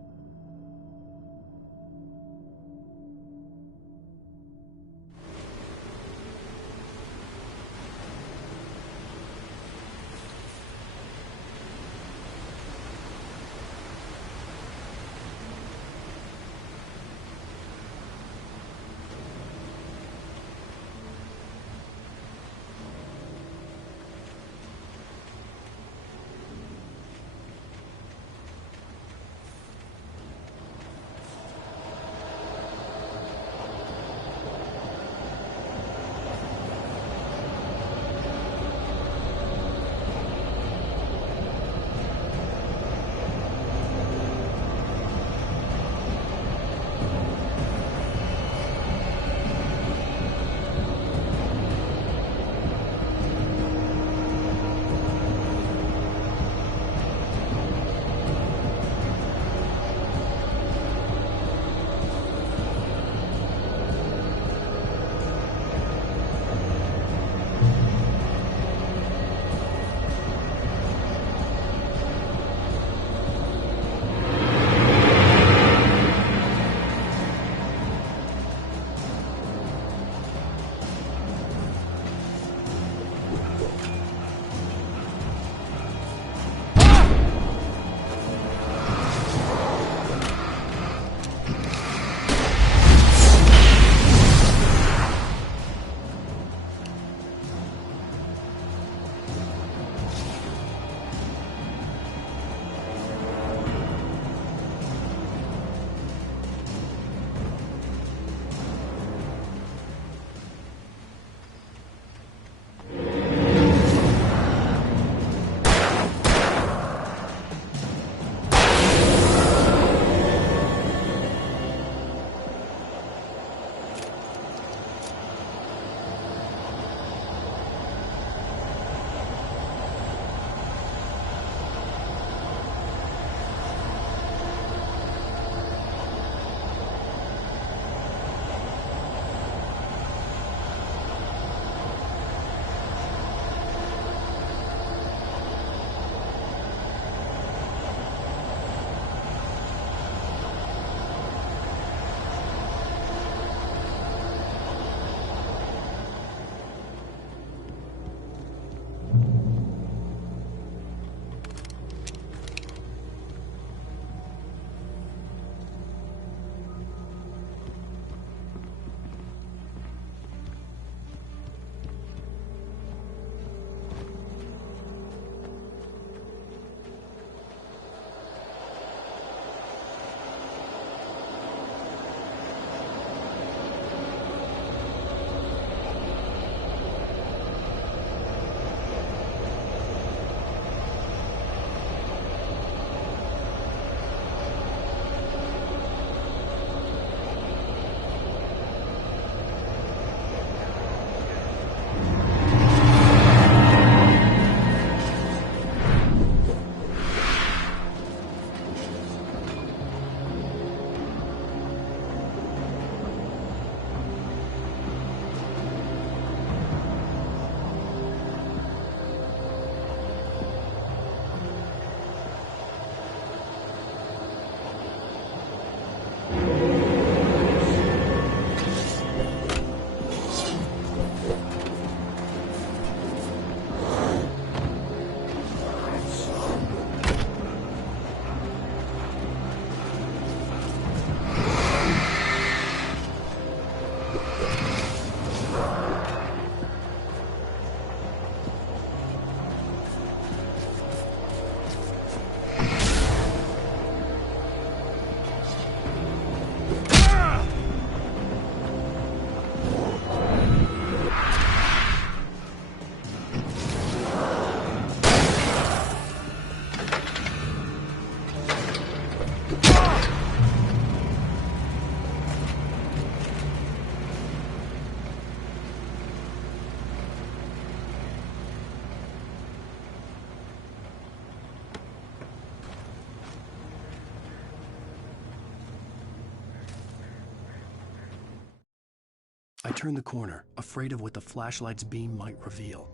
I turned the corner, afraid of what the flashlight's beam might reveal.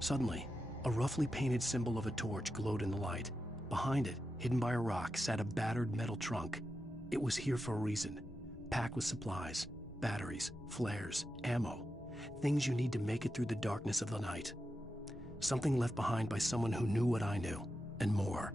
Suddenly, a roughly painted symbol of a torch glowed in the light. Behind it, hidden by a rock, sat a battered metal trunk. It was here for a reason, packed with supplies, batteries, flares, ammo, things you need to make it through the darkness of the night. Something left behind by someone who knew what I knew, and more.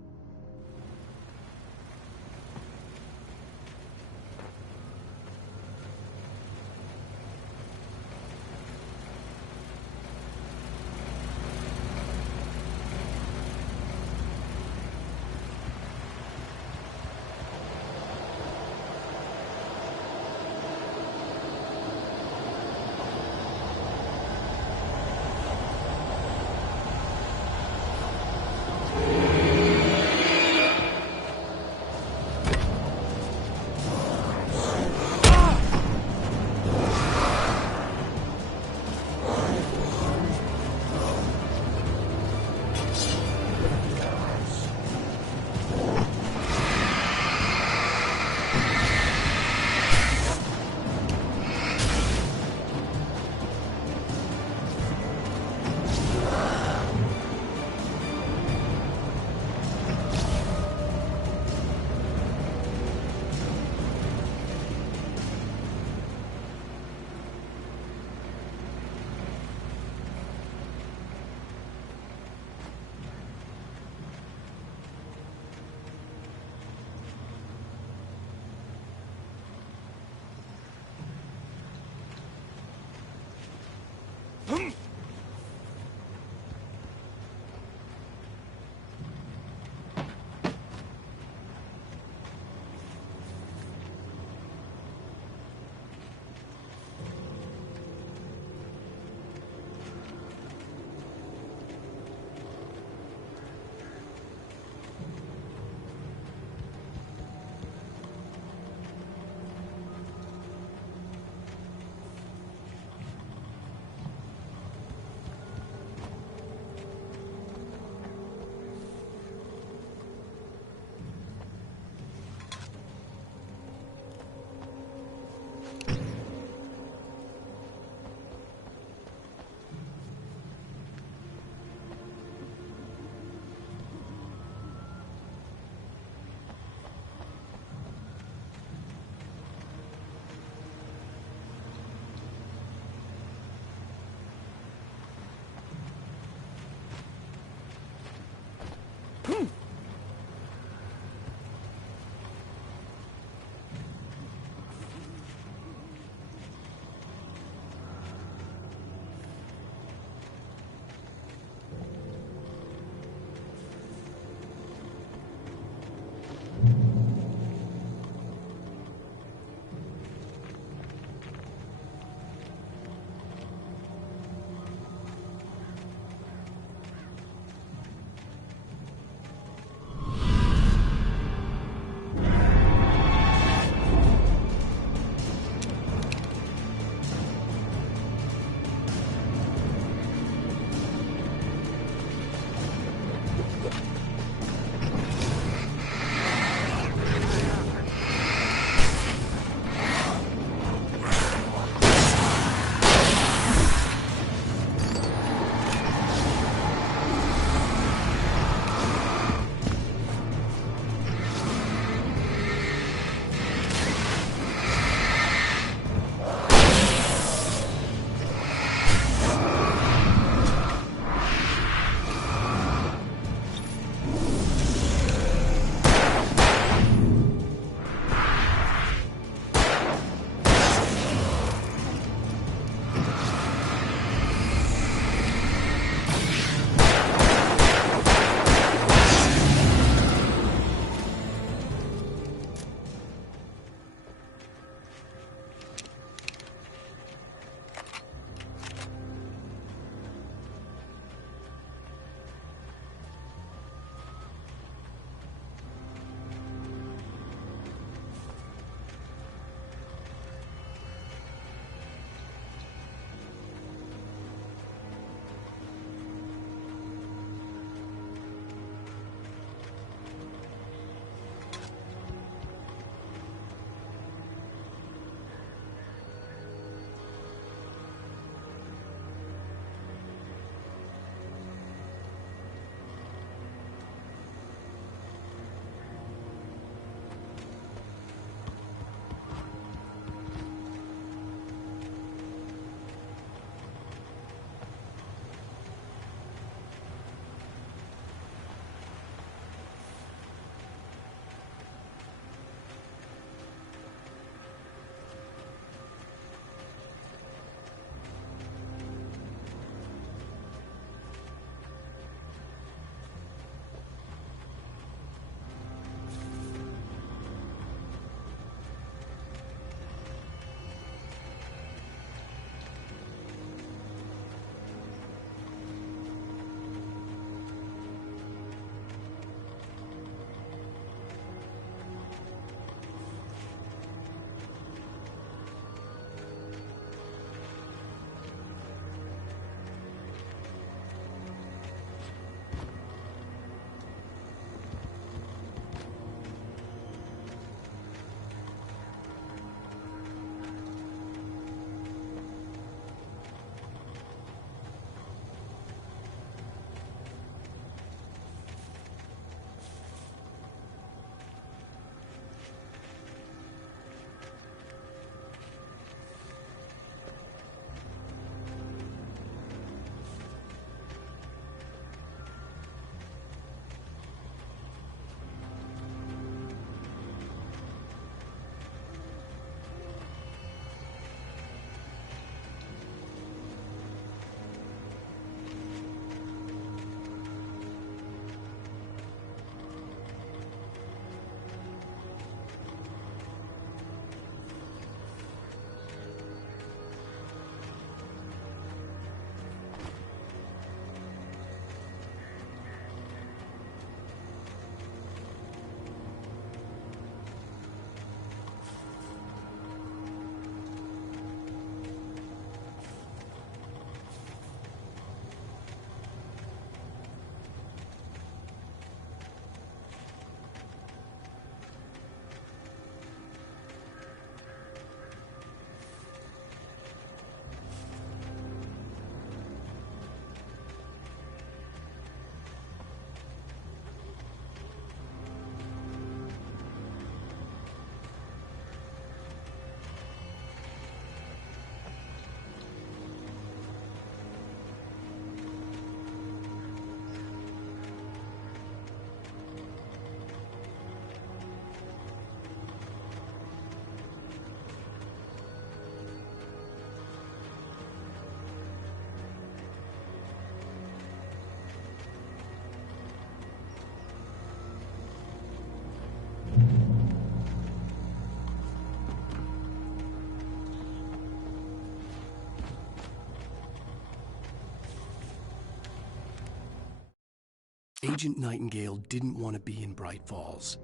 Agent Nightingale didn't want to be in Bright Falls.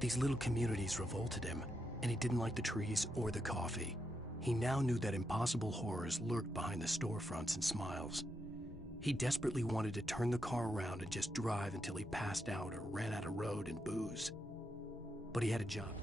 These little communities revolted him, and he didn't like the trees or the coffee. He now knew that impossible horrors lurked behind the storefronts and smiles. He desperately wanted to turn the car around and just drive until he passed out or ran out of road and booze. But he had a job.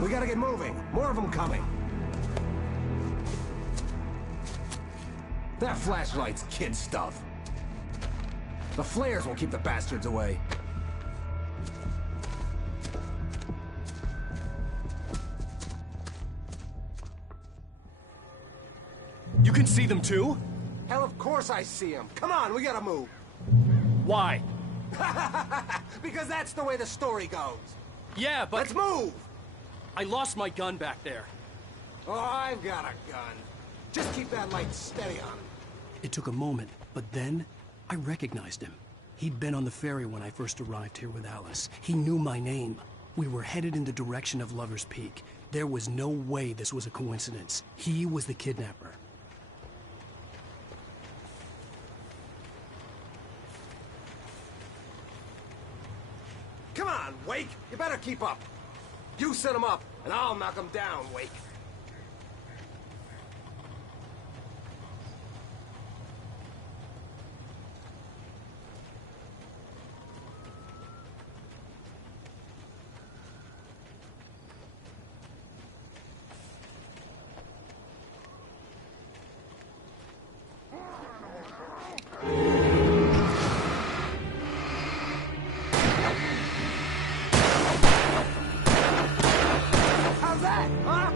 We gotta get moving. More of them coming. That flashlight's kid stuff. The flares won't keep the bastards away. You can see them too? Hell, of course I see them. Come on, we gotta move. Why? Because that's the way the story goes. Yeah, but... Let's move! I lost my gun back there. Oh, I've got a gun. Just keep that light steady on him. It took a moment, but then I recognized him. He'd been on the ferry when I first arrived here with Alice. He knew my name. We were headed in the direction of Lover's Peak. There was no way this was a coincidence. He was the kidnapper. Come on, Wake! You better keep up. You set him up, and I'll knock him down, Wake. How's that, huh?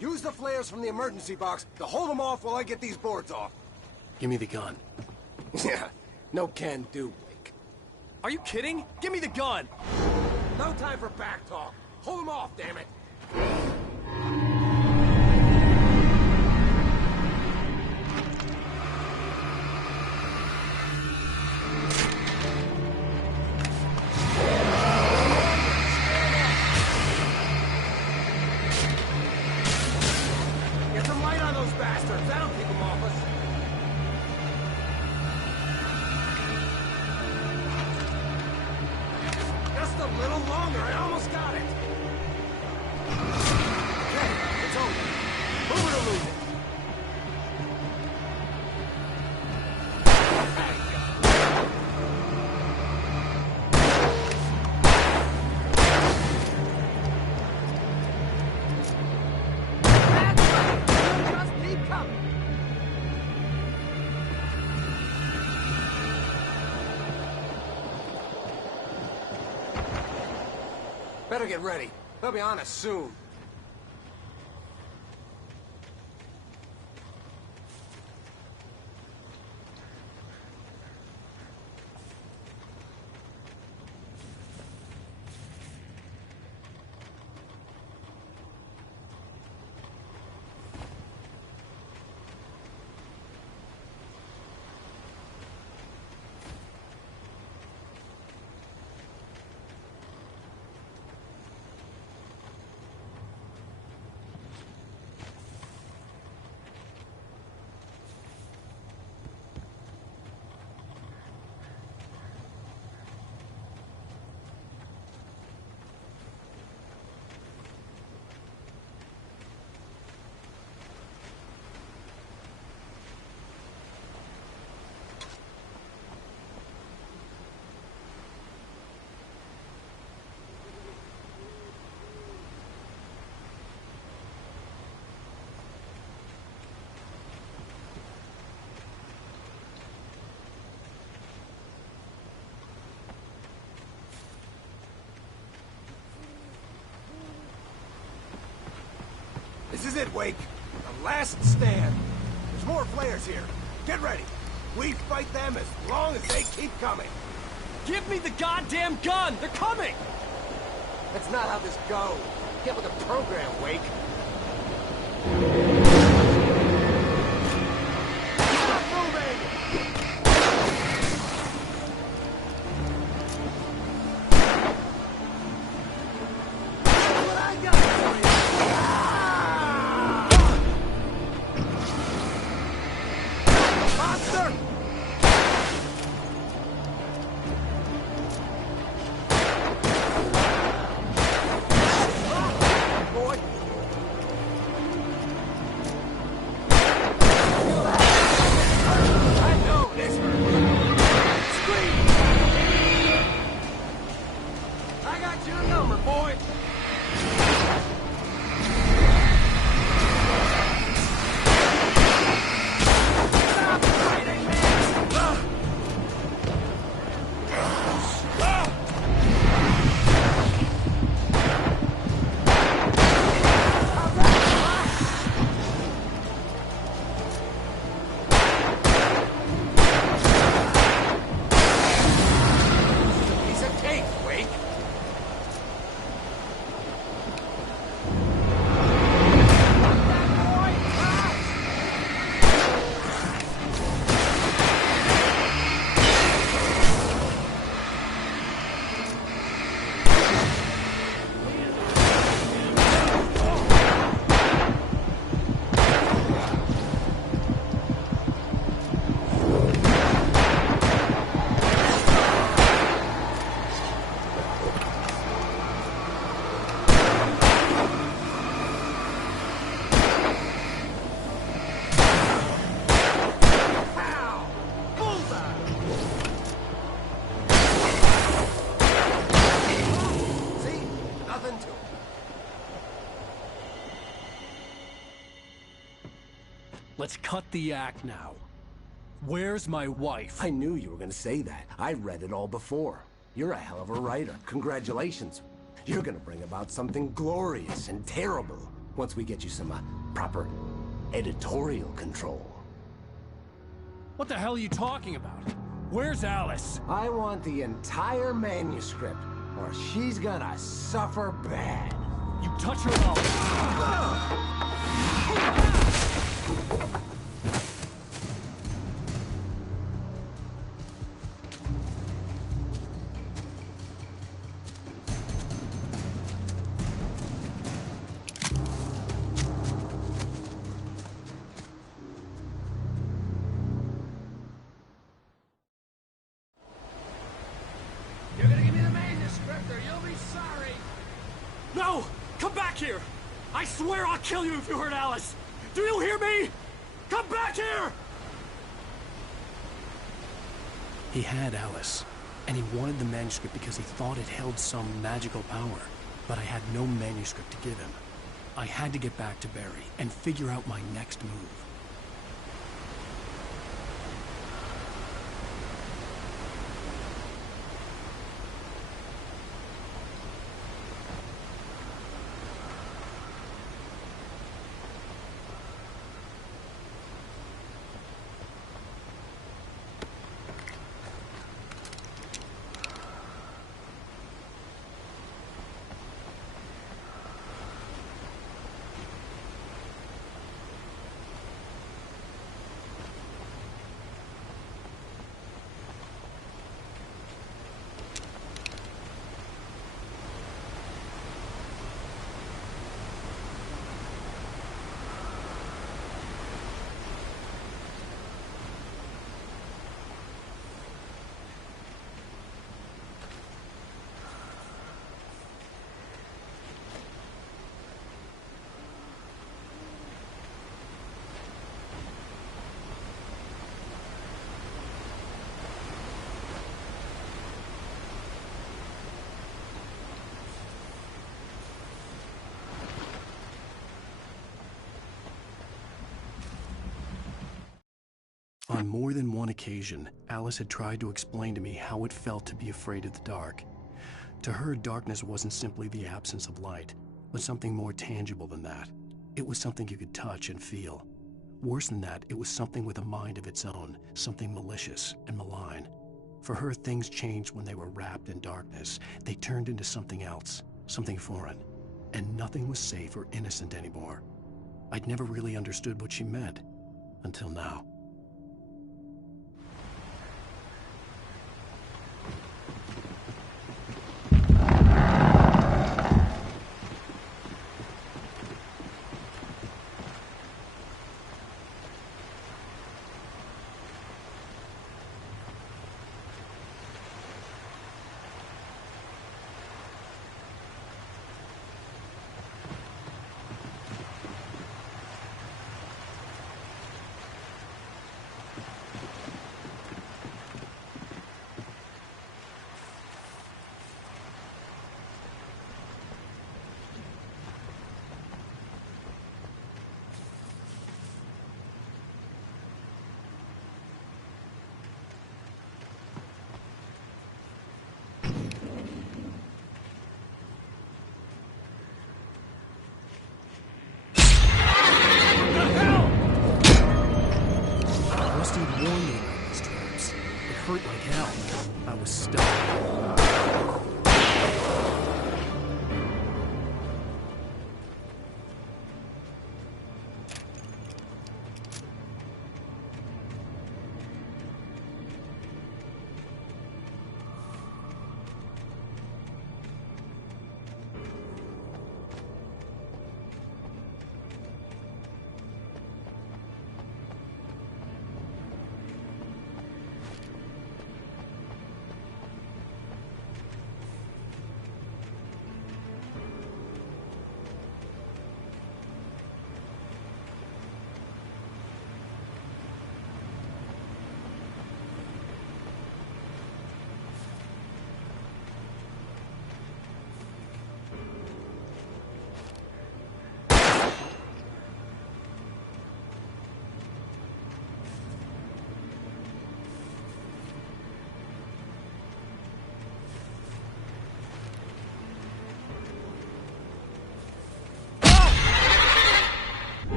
Use the flares from the emergency box to hold them off while I get these boards off. Give me the gun. Yeah, no can do, Wake. Are you kidding? Give me the gun! No time for back talk. Hold them off, damn it. Get some light on those bastards. That'll keep them off us. Just a little longer. I almost got it. Okay, it's over. Move it or lose it. Just keep coming. Better get ready. They'll be on us soon. This is it, Wake. The last stand. There's more flares here. Get ready. We fight them as long as they keep coming. Give me the goddamn gun! They're coming! That's not how this goes. Get with the program, Wake. Stop moving! What I got for you! Monster! Boy! I know this hurts. Scream! I got your number, boy! Stop fighting me! Piece of cake, Wake. Pow! Bullseye! See? Nothing to it. Let's cut the act now. Where's my wife? I knew you were gonna say that. I read it all before. You're a hell of a writer. Congratulations. You're gonna bring about something glorious and terrible. Once we get you some proper editorial control. What the hell are you talking about? Where's Alice? I want the entire manuscript, or she's gonna suffer bad. You touch her up. You're gonna give me the manuscript or you'll be sorry. No! Come back here! I swear I'll kill you if you hurt Alice! Do you hear me? Come back here! He had Alice, and he wanted the manuscript because he thought it held some magical power. But I had no manuscript to give him. I had to get back to Barry and figure out my next move. On more than one occasion, Alice had tried to explain to me how it felt to be afraid of the dark. To her, darkness wasn't simply the absence of light, but something more tangible than that. It was something you could touch and feel. Worse than that, it was something with a mind of its own, something malicious and malign. For her, things changed when they were wrapped in darkness. They turned into something else, something foreign, and nothing was safe or innocent anymore. I'd never really understood what she meant, until now.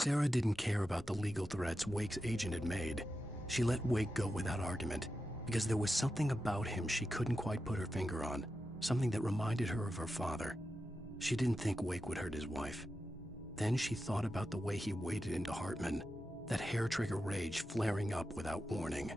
Sarah didn't care about the legal threats Wake's agent had made. She let Wake go without argument, because there was something about him she couldn't quite put her finger on, something that reminded her of her father. She didn't think Wake would hurt his wife. Then she thought about the way he waded into Hartman, that hair-trigger rage flaring up without warning.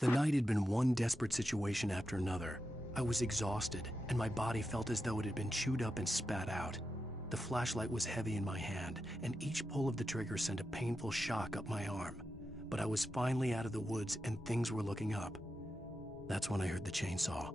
The night had been one desperate situation after another. I was exhausted, and my body felt as though it had been chewed up and spat out. The flashlight was heavy in my hand, and each pull of the trigger sent a painful shock up my arm. But I was finally out of the woods, and things were looking up. That's when I heard the chainsaw.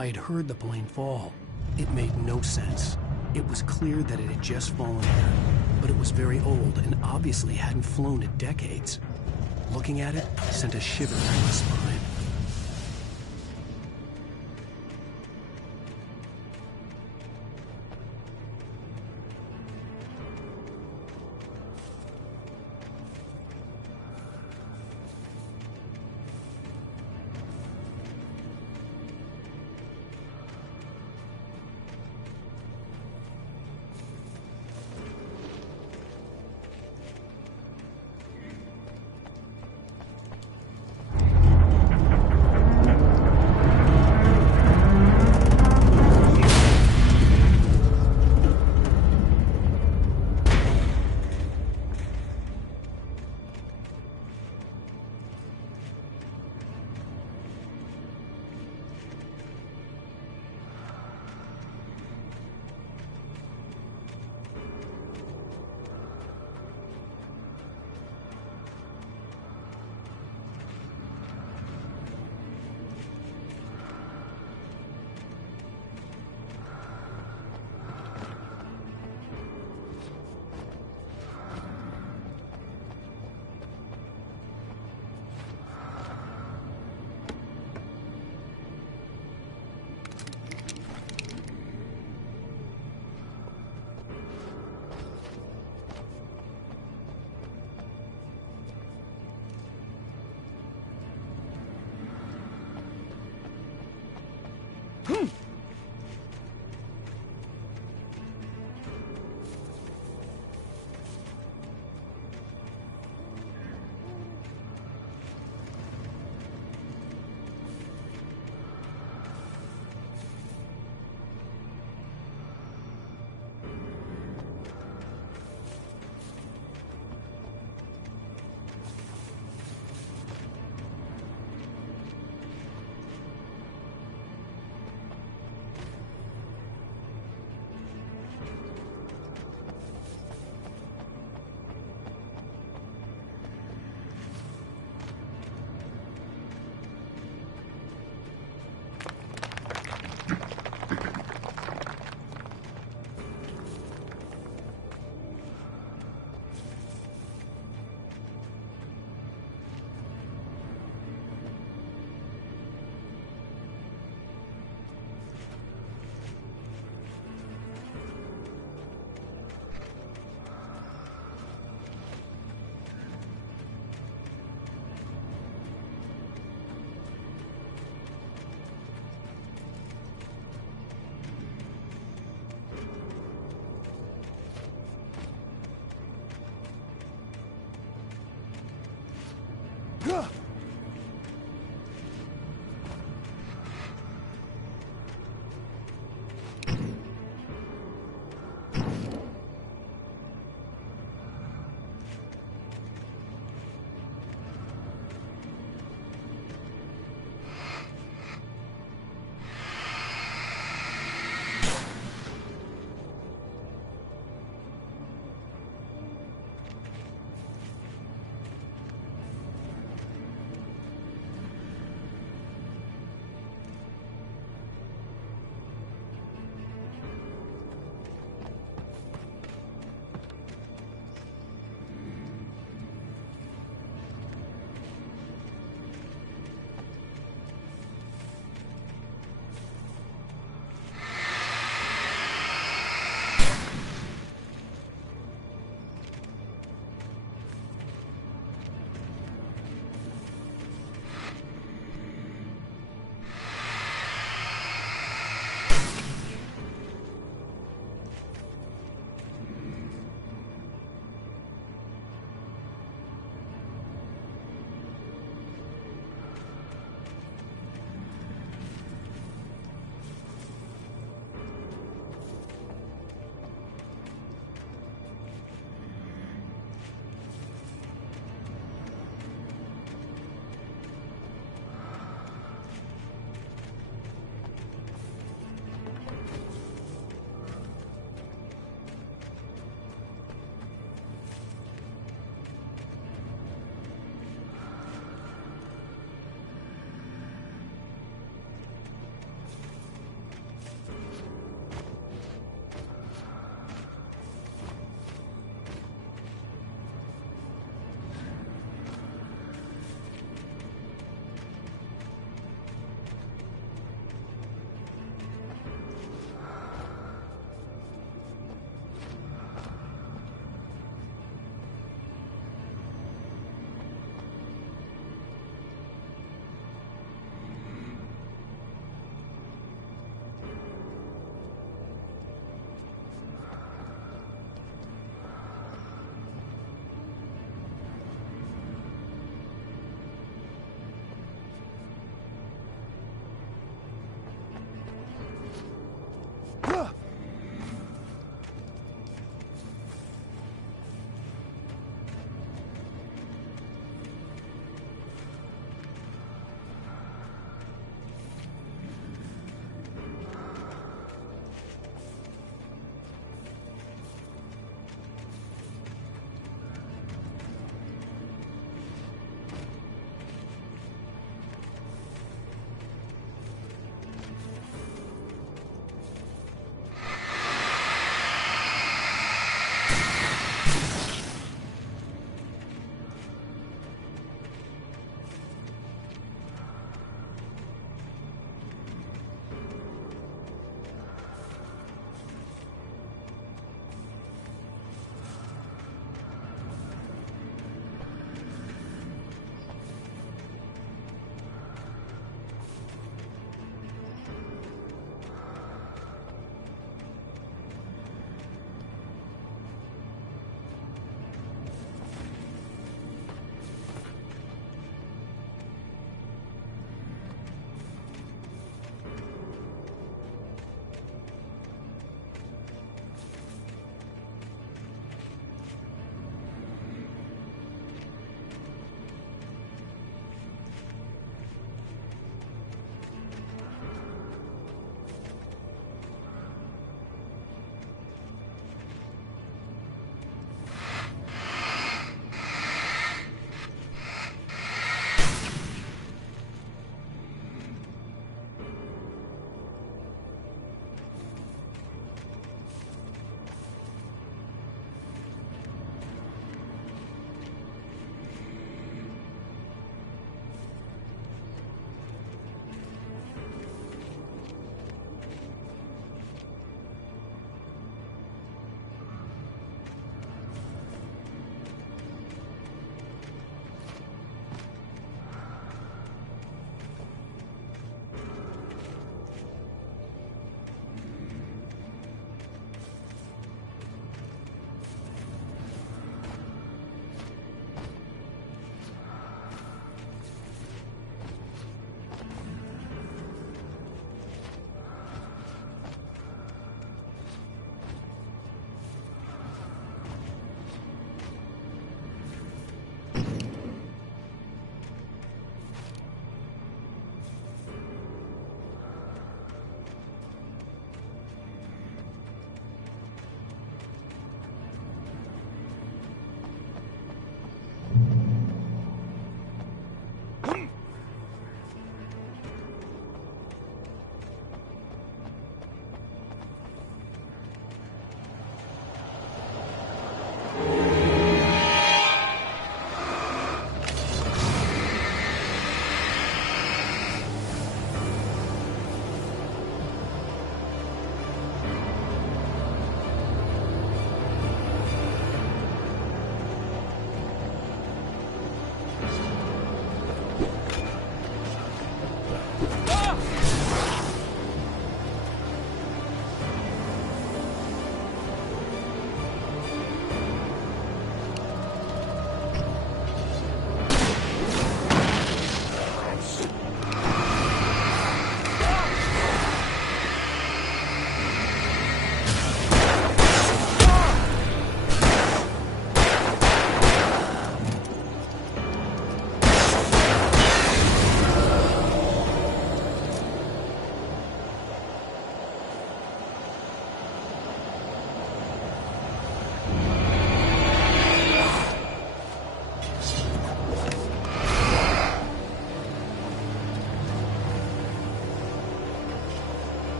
I had heard the plane fall. It made no sense. It was clear that it had just fallen here, but it was very old and obviously hadn't flown in decades. Looking at it sent a shiver down my spine.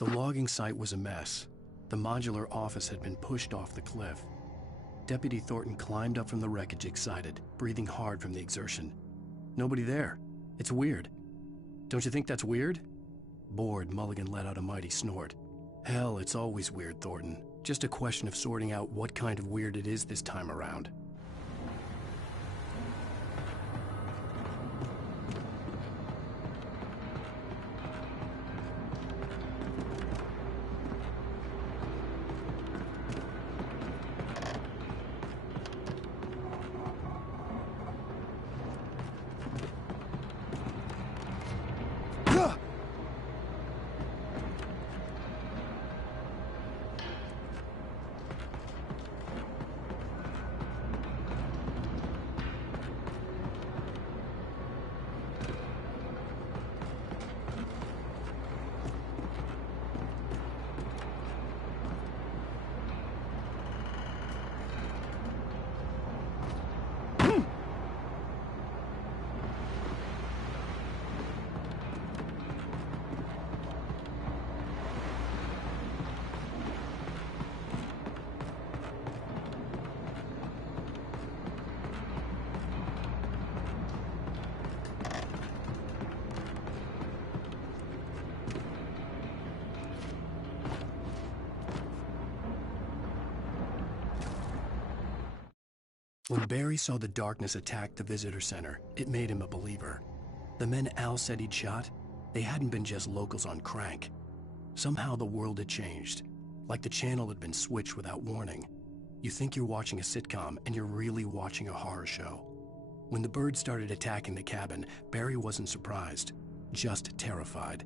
The logging site was a mess. The modular office had been pushed off the cliff. Deputy Thornton climbed up from the wreckage excited, breathing hard from the exertion. Nobody there. It's weird. Don't you think that's weird? Bored, Mulligan let out a mighty snort. Hell, it's always weird, Thornton. Just a question of sorting out what kind of weird it is this time around. When Barry saw the darkness attack the visitor center, it made him a believer. The men Al said he'd shot, they hadn't been just locals on crank. Somehow the world had changed, like the channel had been switched without warning. You think you're watching a sitcom, and you're really watching a horror show. When the birds started attacking the cabin, Barry wasn't surprised, just terrified.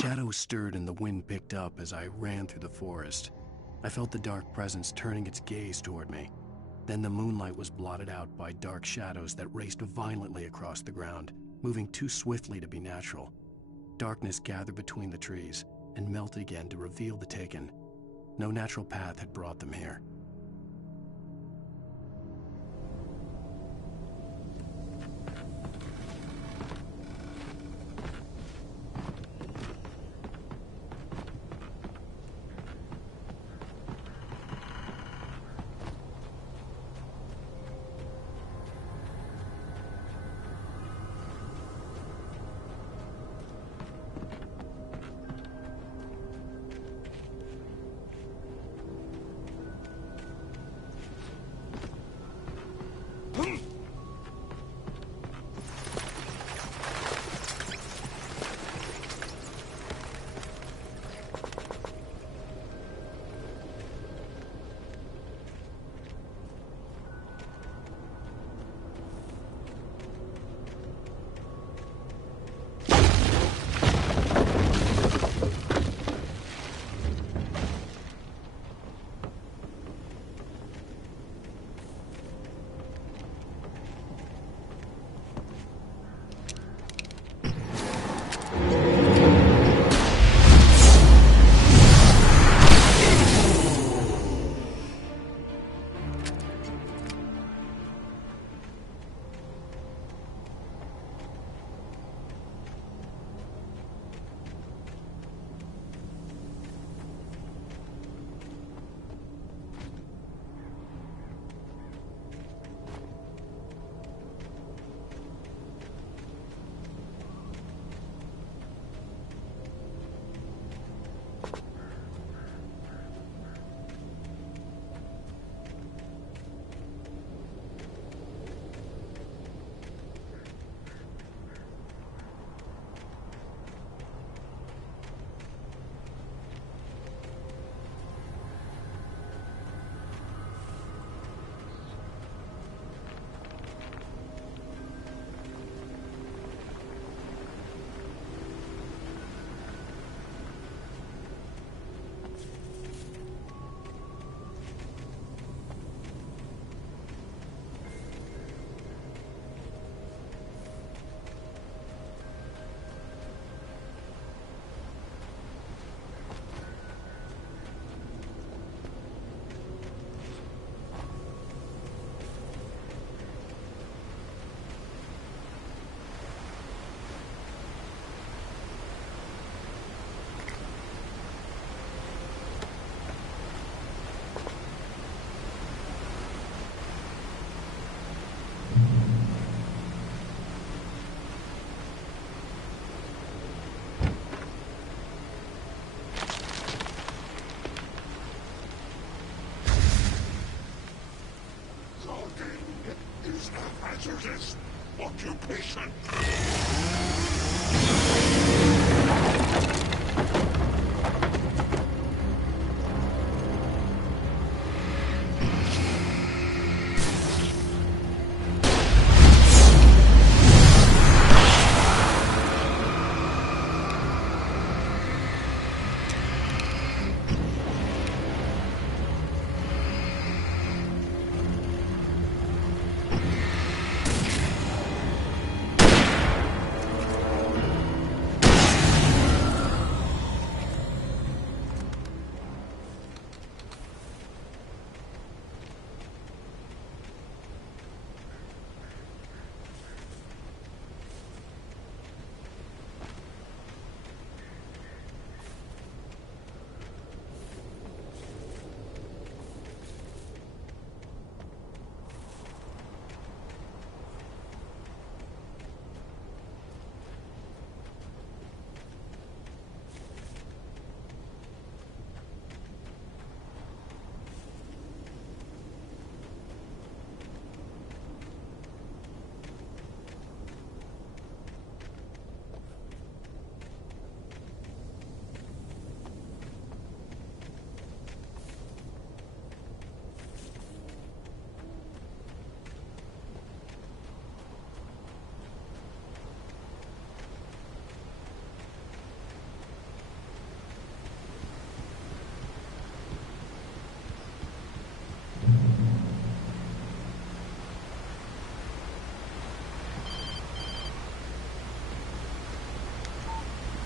Shadows stirred and the wind picked up as I ran through the forest. I felt the dark presence turning its gaze toward me. Then the moonlight was blotted out by dark shadows that raced violently across the ground, moving too swiftly to be natural. Darkness gathered between the trees and melted again to reveal the Taken. No natural path had brought them here. is a hazardous occupation.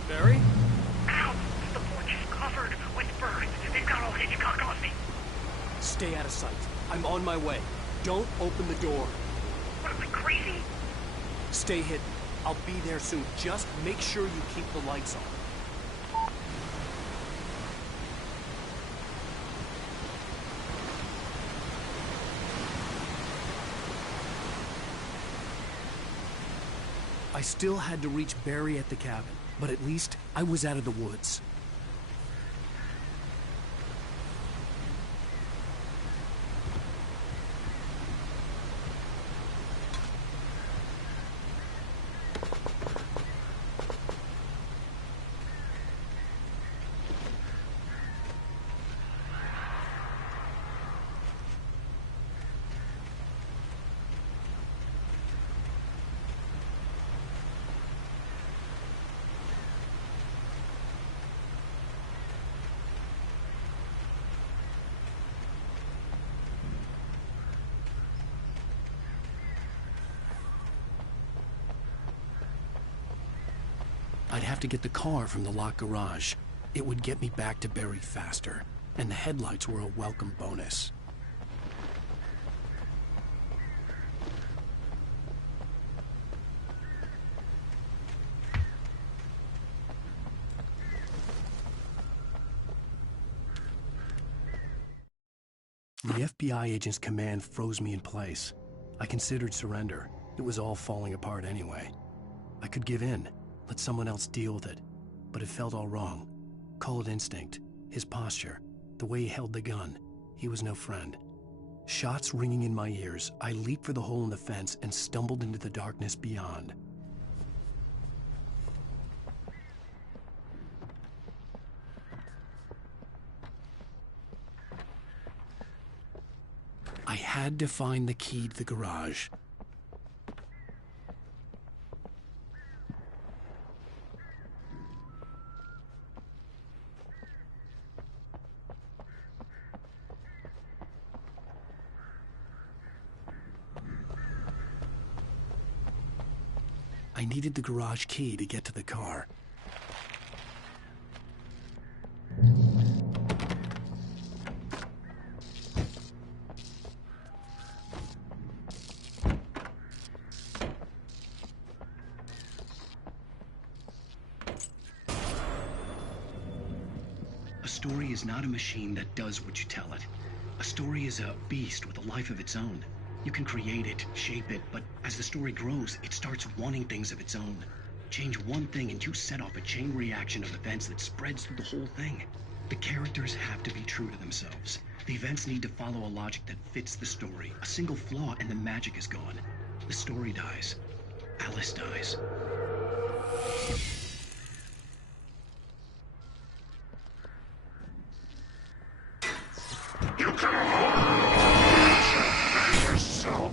Barry? Ow! The porch is covered with birds. They've got all Hitchcock on me. Stay out of sight. I'm on my way. Don't open the door. What am I, crazy? Stay hidden. I'll be there soon. Just make sure you keep the lights on. I still had to reach Barry at the cabin, but at least I was out of the woods. I'd have to get the car from the locked garage. It would get me back to Barry faster, and the headlights were a welcome bonus. The FBI agent's command froze me in place. I considered surrender. It was all falling apart anyway. I could give in. Let someone else deal with it. But it felt all wrong. Call it instinct. His posture. The way he held the gun. He was no friend. Shots ringing in my ears, I leaped for the hole in the fence and stumbled into the darkness beyond. I had to find the key to the garage. I needed the garage key to get to the car. A story is not a machine that does what you tell it. A story is a beast with a life of its own. You can create it, shape it, but as the story grows, it starts wanting things of its own. Change one thing and you set off a chain reaction of events that spreads through the whole thing. The characters have to be true to themselves. The events need to follow a logic that fits the story. A single flaw and the magic is gone. The story dies. Alice dies. You can hold yourself.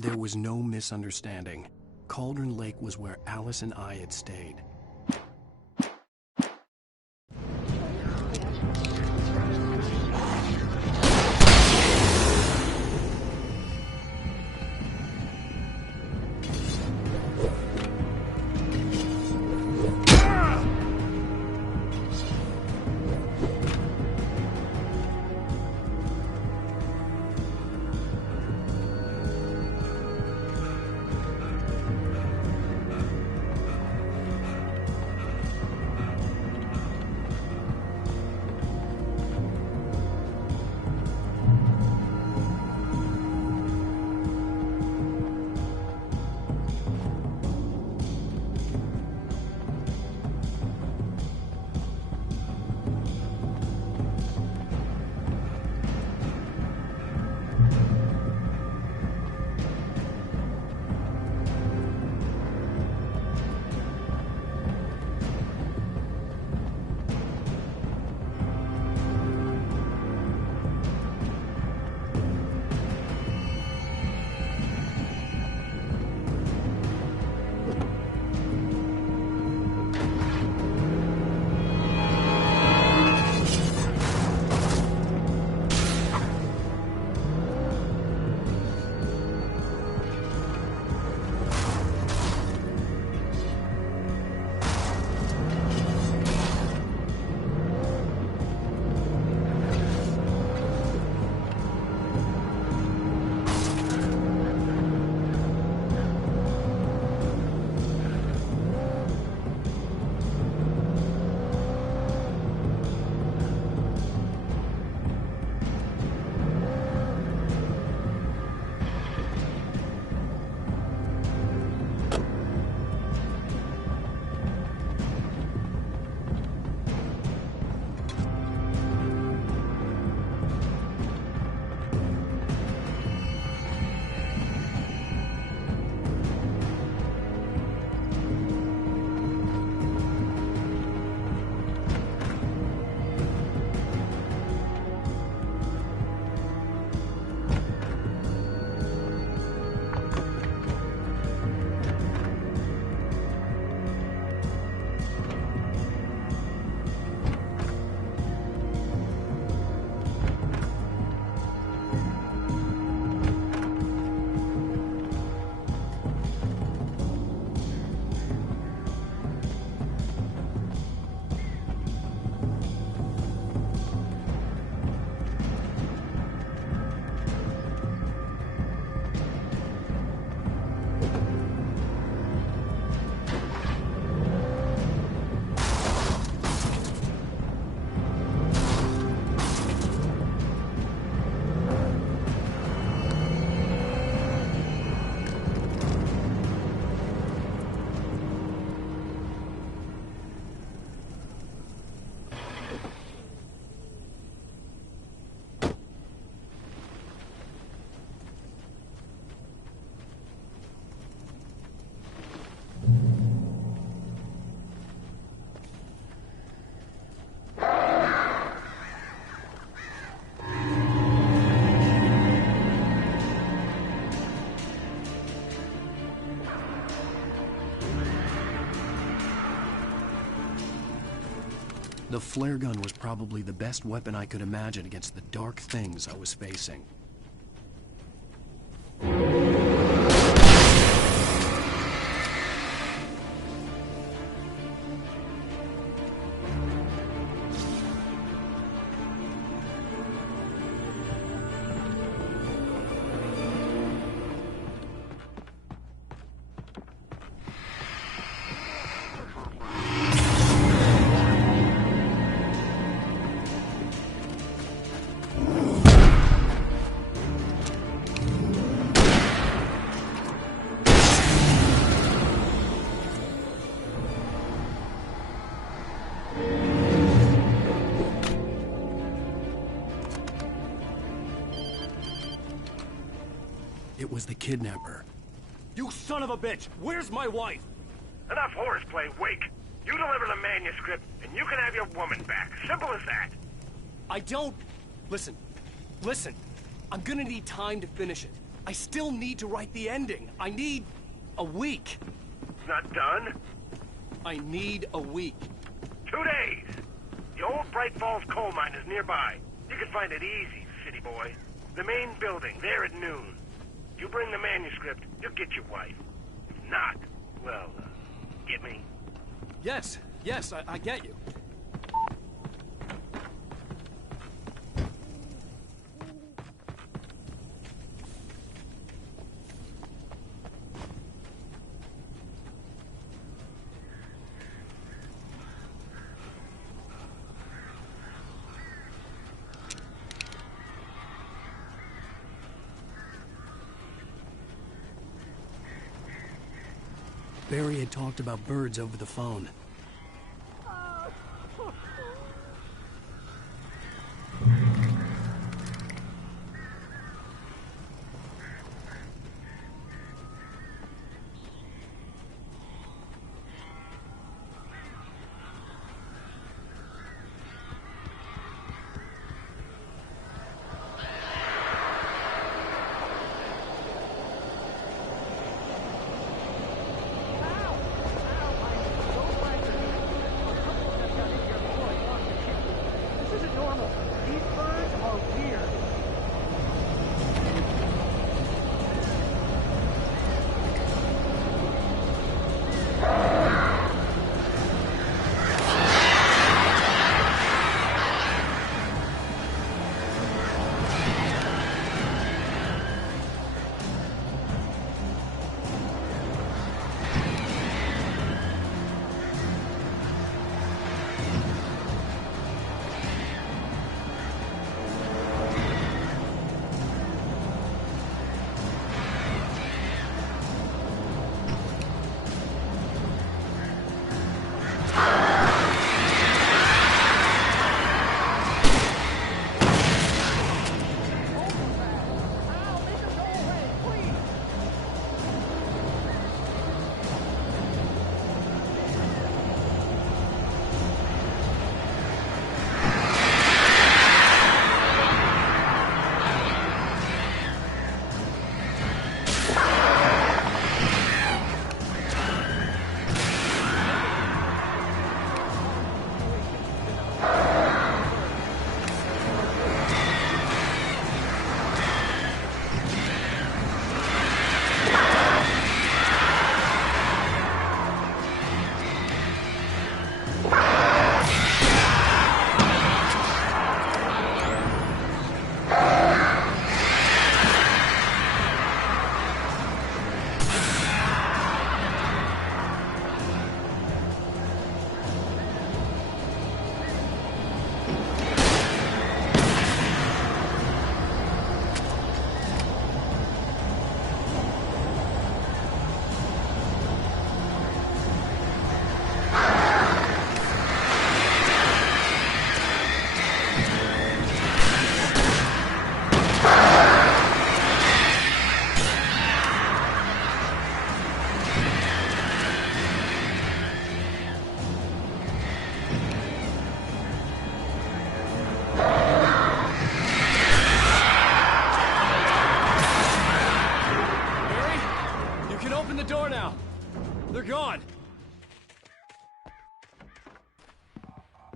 There was no misunderstanding. Cauldron Lake was where Alice and I had stayed. The flare gun was probably the best weapon I could imagine against the dark things I was facing. It was the kidnapper. You son of a bitch! Where's my wife? Enough horseplay, Wake. You deliver the manuscript, and you can have your woman back. Simple as that. I don't... Listen. I'm gonna need time to finish it. I still need to write the ending. I need a week. It's not done? I need a week. 2 days. The old Bright Falls coal mine is nearby. You can find it easy, city boy. The main building, there at noon. You bring the manuscript, you'll get your wife. If not, well, get me? Yes, I get you. Barry had talked about birds over the phone.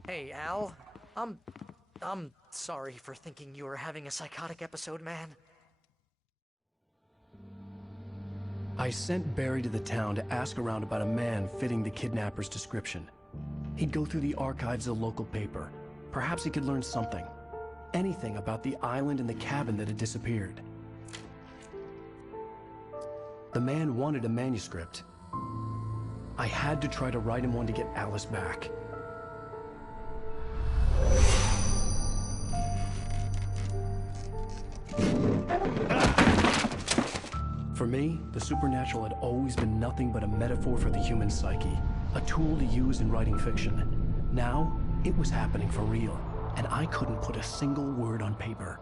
Hey, Al. I'm sorry for thinking you were having a psychotic episode, man. I sent Barry to the town to ask around about a man fitting the kidnapper's description. He'd go through the archives of the local paper. Perhaps he could learn something. Anything about the island and the cabin that had disappeared. The man wanted a manuscript. I had to try to write him one to get Alice back. For me, the supernatural had always been nothing but a metaphor for the human psyche, a tool to use in writing fiction. Now, it was happening for real, and I couldn't put a single word on paper.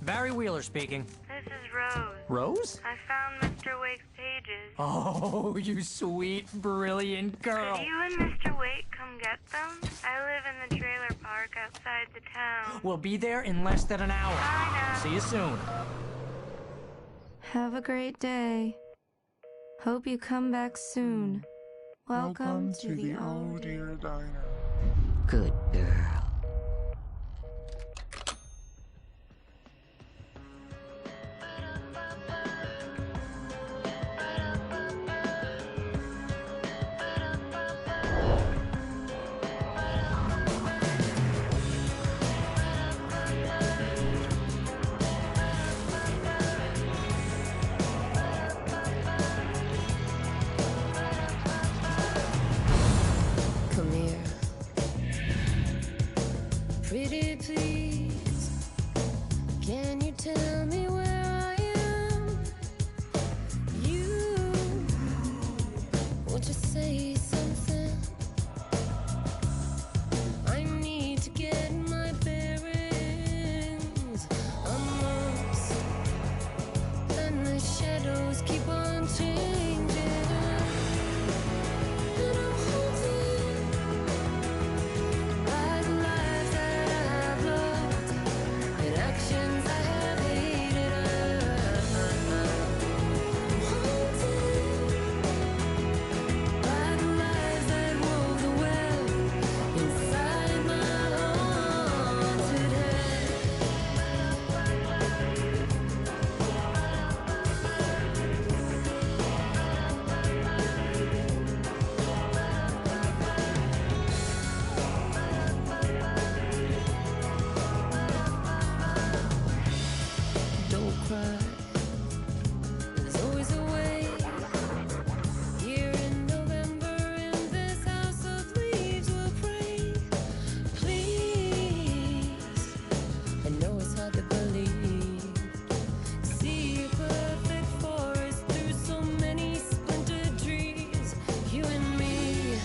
Barry Wheeler speaking. This is Rose. Rose? I found Mr. Wake's pages. Oh, you sweet, brilliant girl. Could you and Mr. Wake come get get them? I live in the trailer park outside the town. We'll be there in less than an hour. I know. See you soon. Have a great day. Hope you come back soon. Welcome to the Oh Dear Diner. Good girl. Come here. Pretty please, can you tell me where I am? You, won't you say something? I need to get my bearings. I'm lost, and the shadows keep on changing. And I'm haunted by the lives that I have loved and actions I have hated. I'm haunted by the lies that wove the web inside my haunted head. Don't cry. There's always a way. Here in November, in this house of leaves, we'll pray. Please, I know it's hard to believe. See a perfect forest through so many splintered trees. You and me,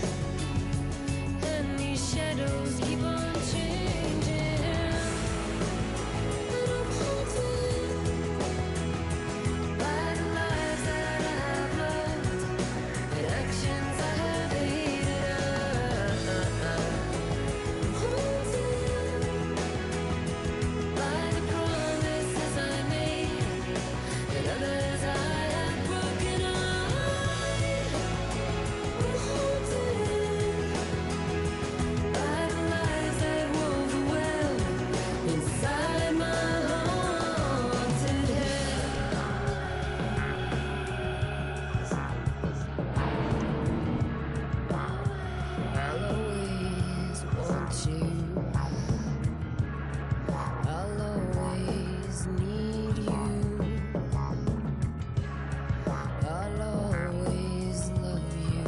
and these shadows keep on changing. And I'm haunted by the lives that I have loved and actions I have hated. I'm haunted by the promises I made and others I have broken. I'm haunted by the lies that wove the web inside my haunted head. I'll always want you. I'll always need you. I'll always love you.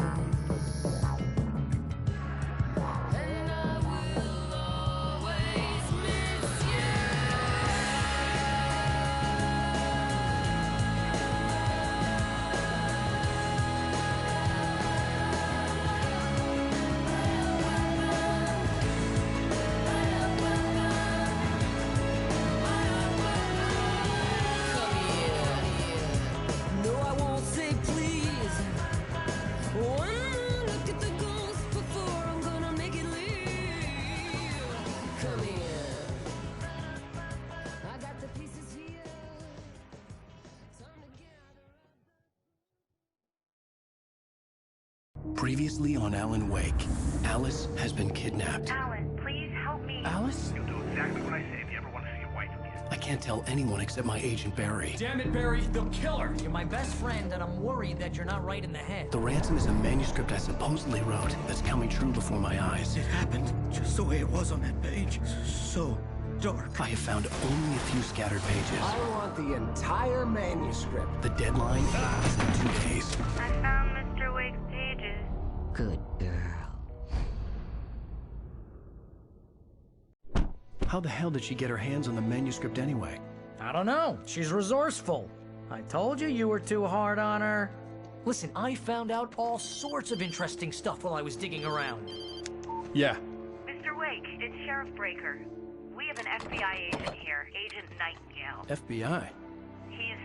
And I will always miss No, I won't say please. One more look at the ghost before I'm gonna make it leave. Come here. I got the pieces here. Time to gather. Previously on Alan Wake, Alice has been kidnapped. Alan, please help me. Alice? You'll do exactly what I say if you ever want to see your wife again. I can't tell anyone except my agent Barry. Damn it, Barry, they'll kill her. You're my best friend, and I'm worried that you're not right in the head. The ransom is a manuscript I supposedly wrote that's coming true before my eyes. It happened just the way it was on that page. So dark. I have found only a few scattered pages. I want the entire manuscript. The deadline is in 2 days. I found Mr. Wake's pages. Good girl. How the hell did she get her hands on the manuscript anyway? I don't know. She's resourceful. I told you you were too hard on her. Listen, I found out all sorts of interesting stuff while I was digging around. Yeah. Mr. Wake, it's Sheriff Breaker. We have an FBI agent here, Agent Nightingale. FBI? He's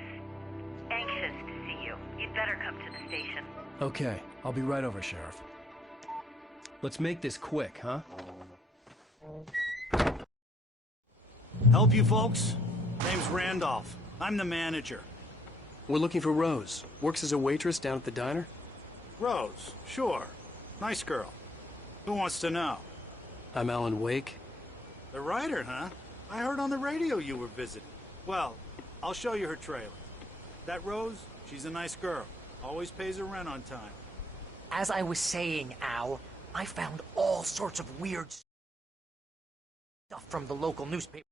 anxious to see you. You'd better come to the station. Okay, I'll be right over, Sheriff. Let's make this quick, huh? Help you folks? Name's Randolph. I'm the manager. We're looking for Rose. Works as a waitress down at the diner? Rose, sure. Nice girl. Who wants to know? I'm Alan Wake. The writer, huh? I heard on the radio you were visiting. Well, I'll show you her trailer. That Rose, she's a nice girl. Always pays her rent on time. As I was saying, Al, I found all sorts of weird stuff from the local newspaper.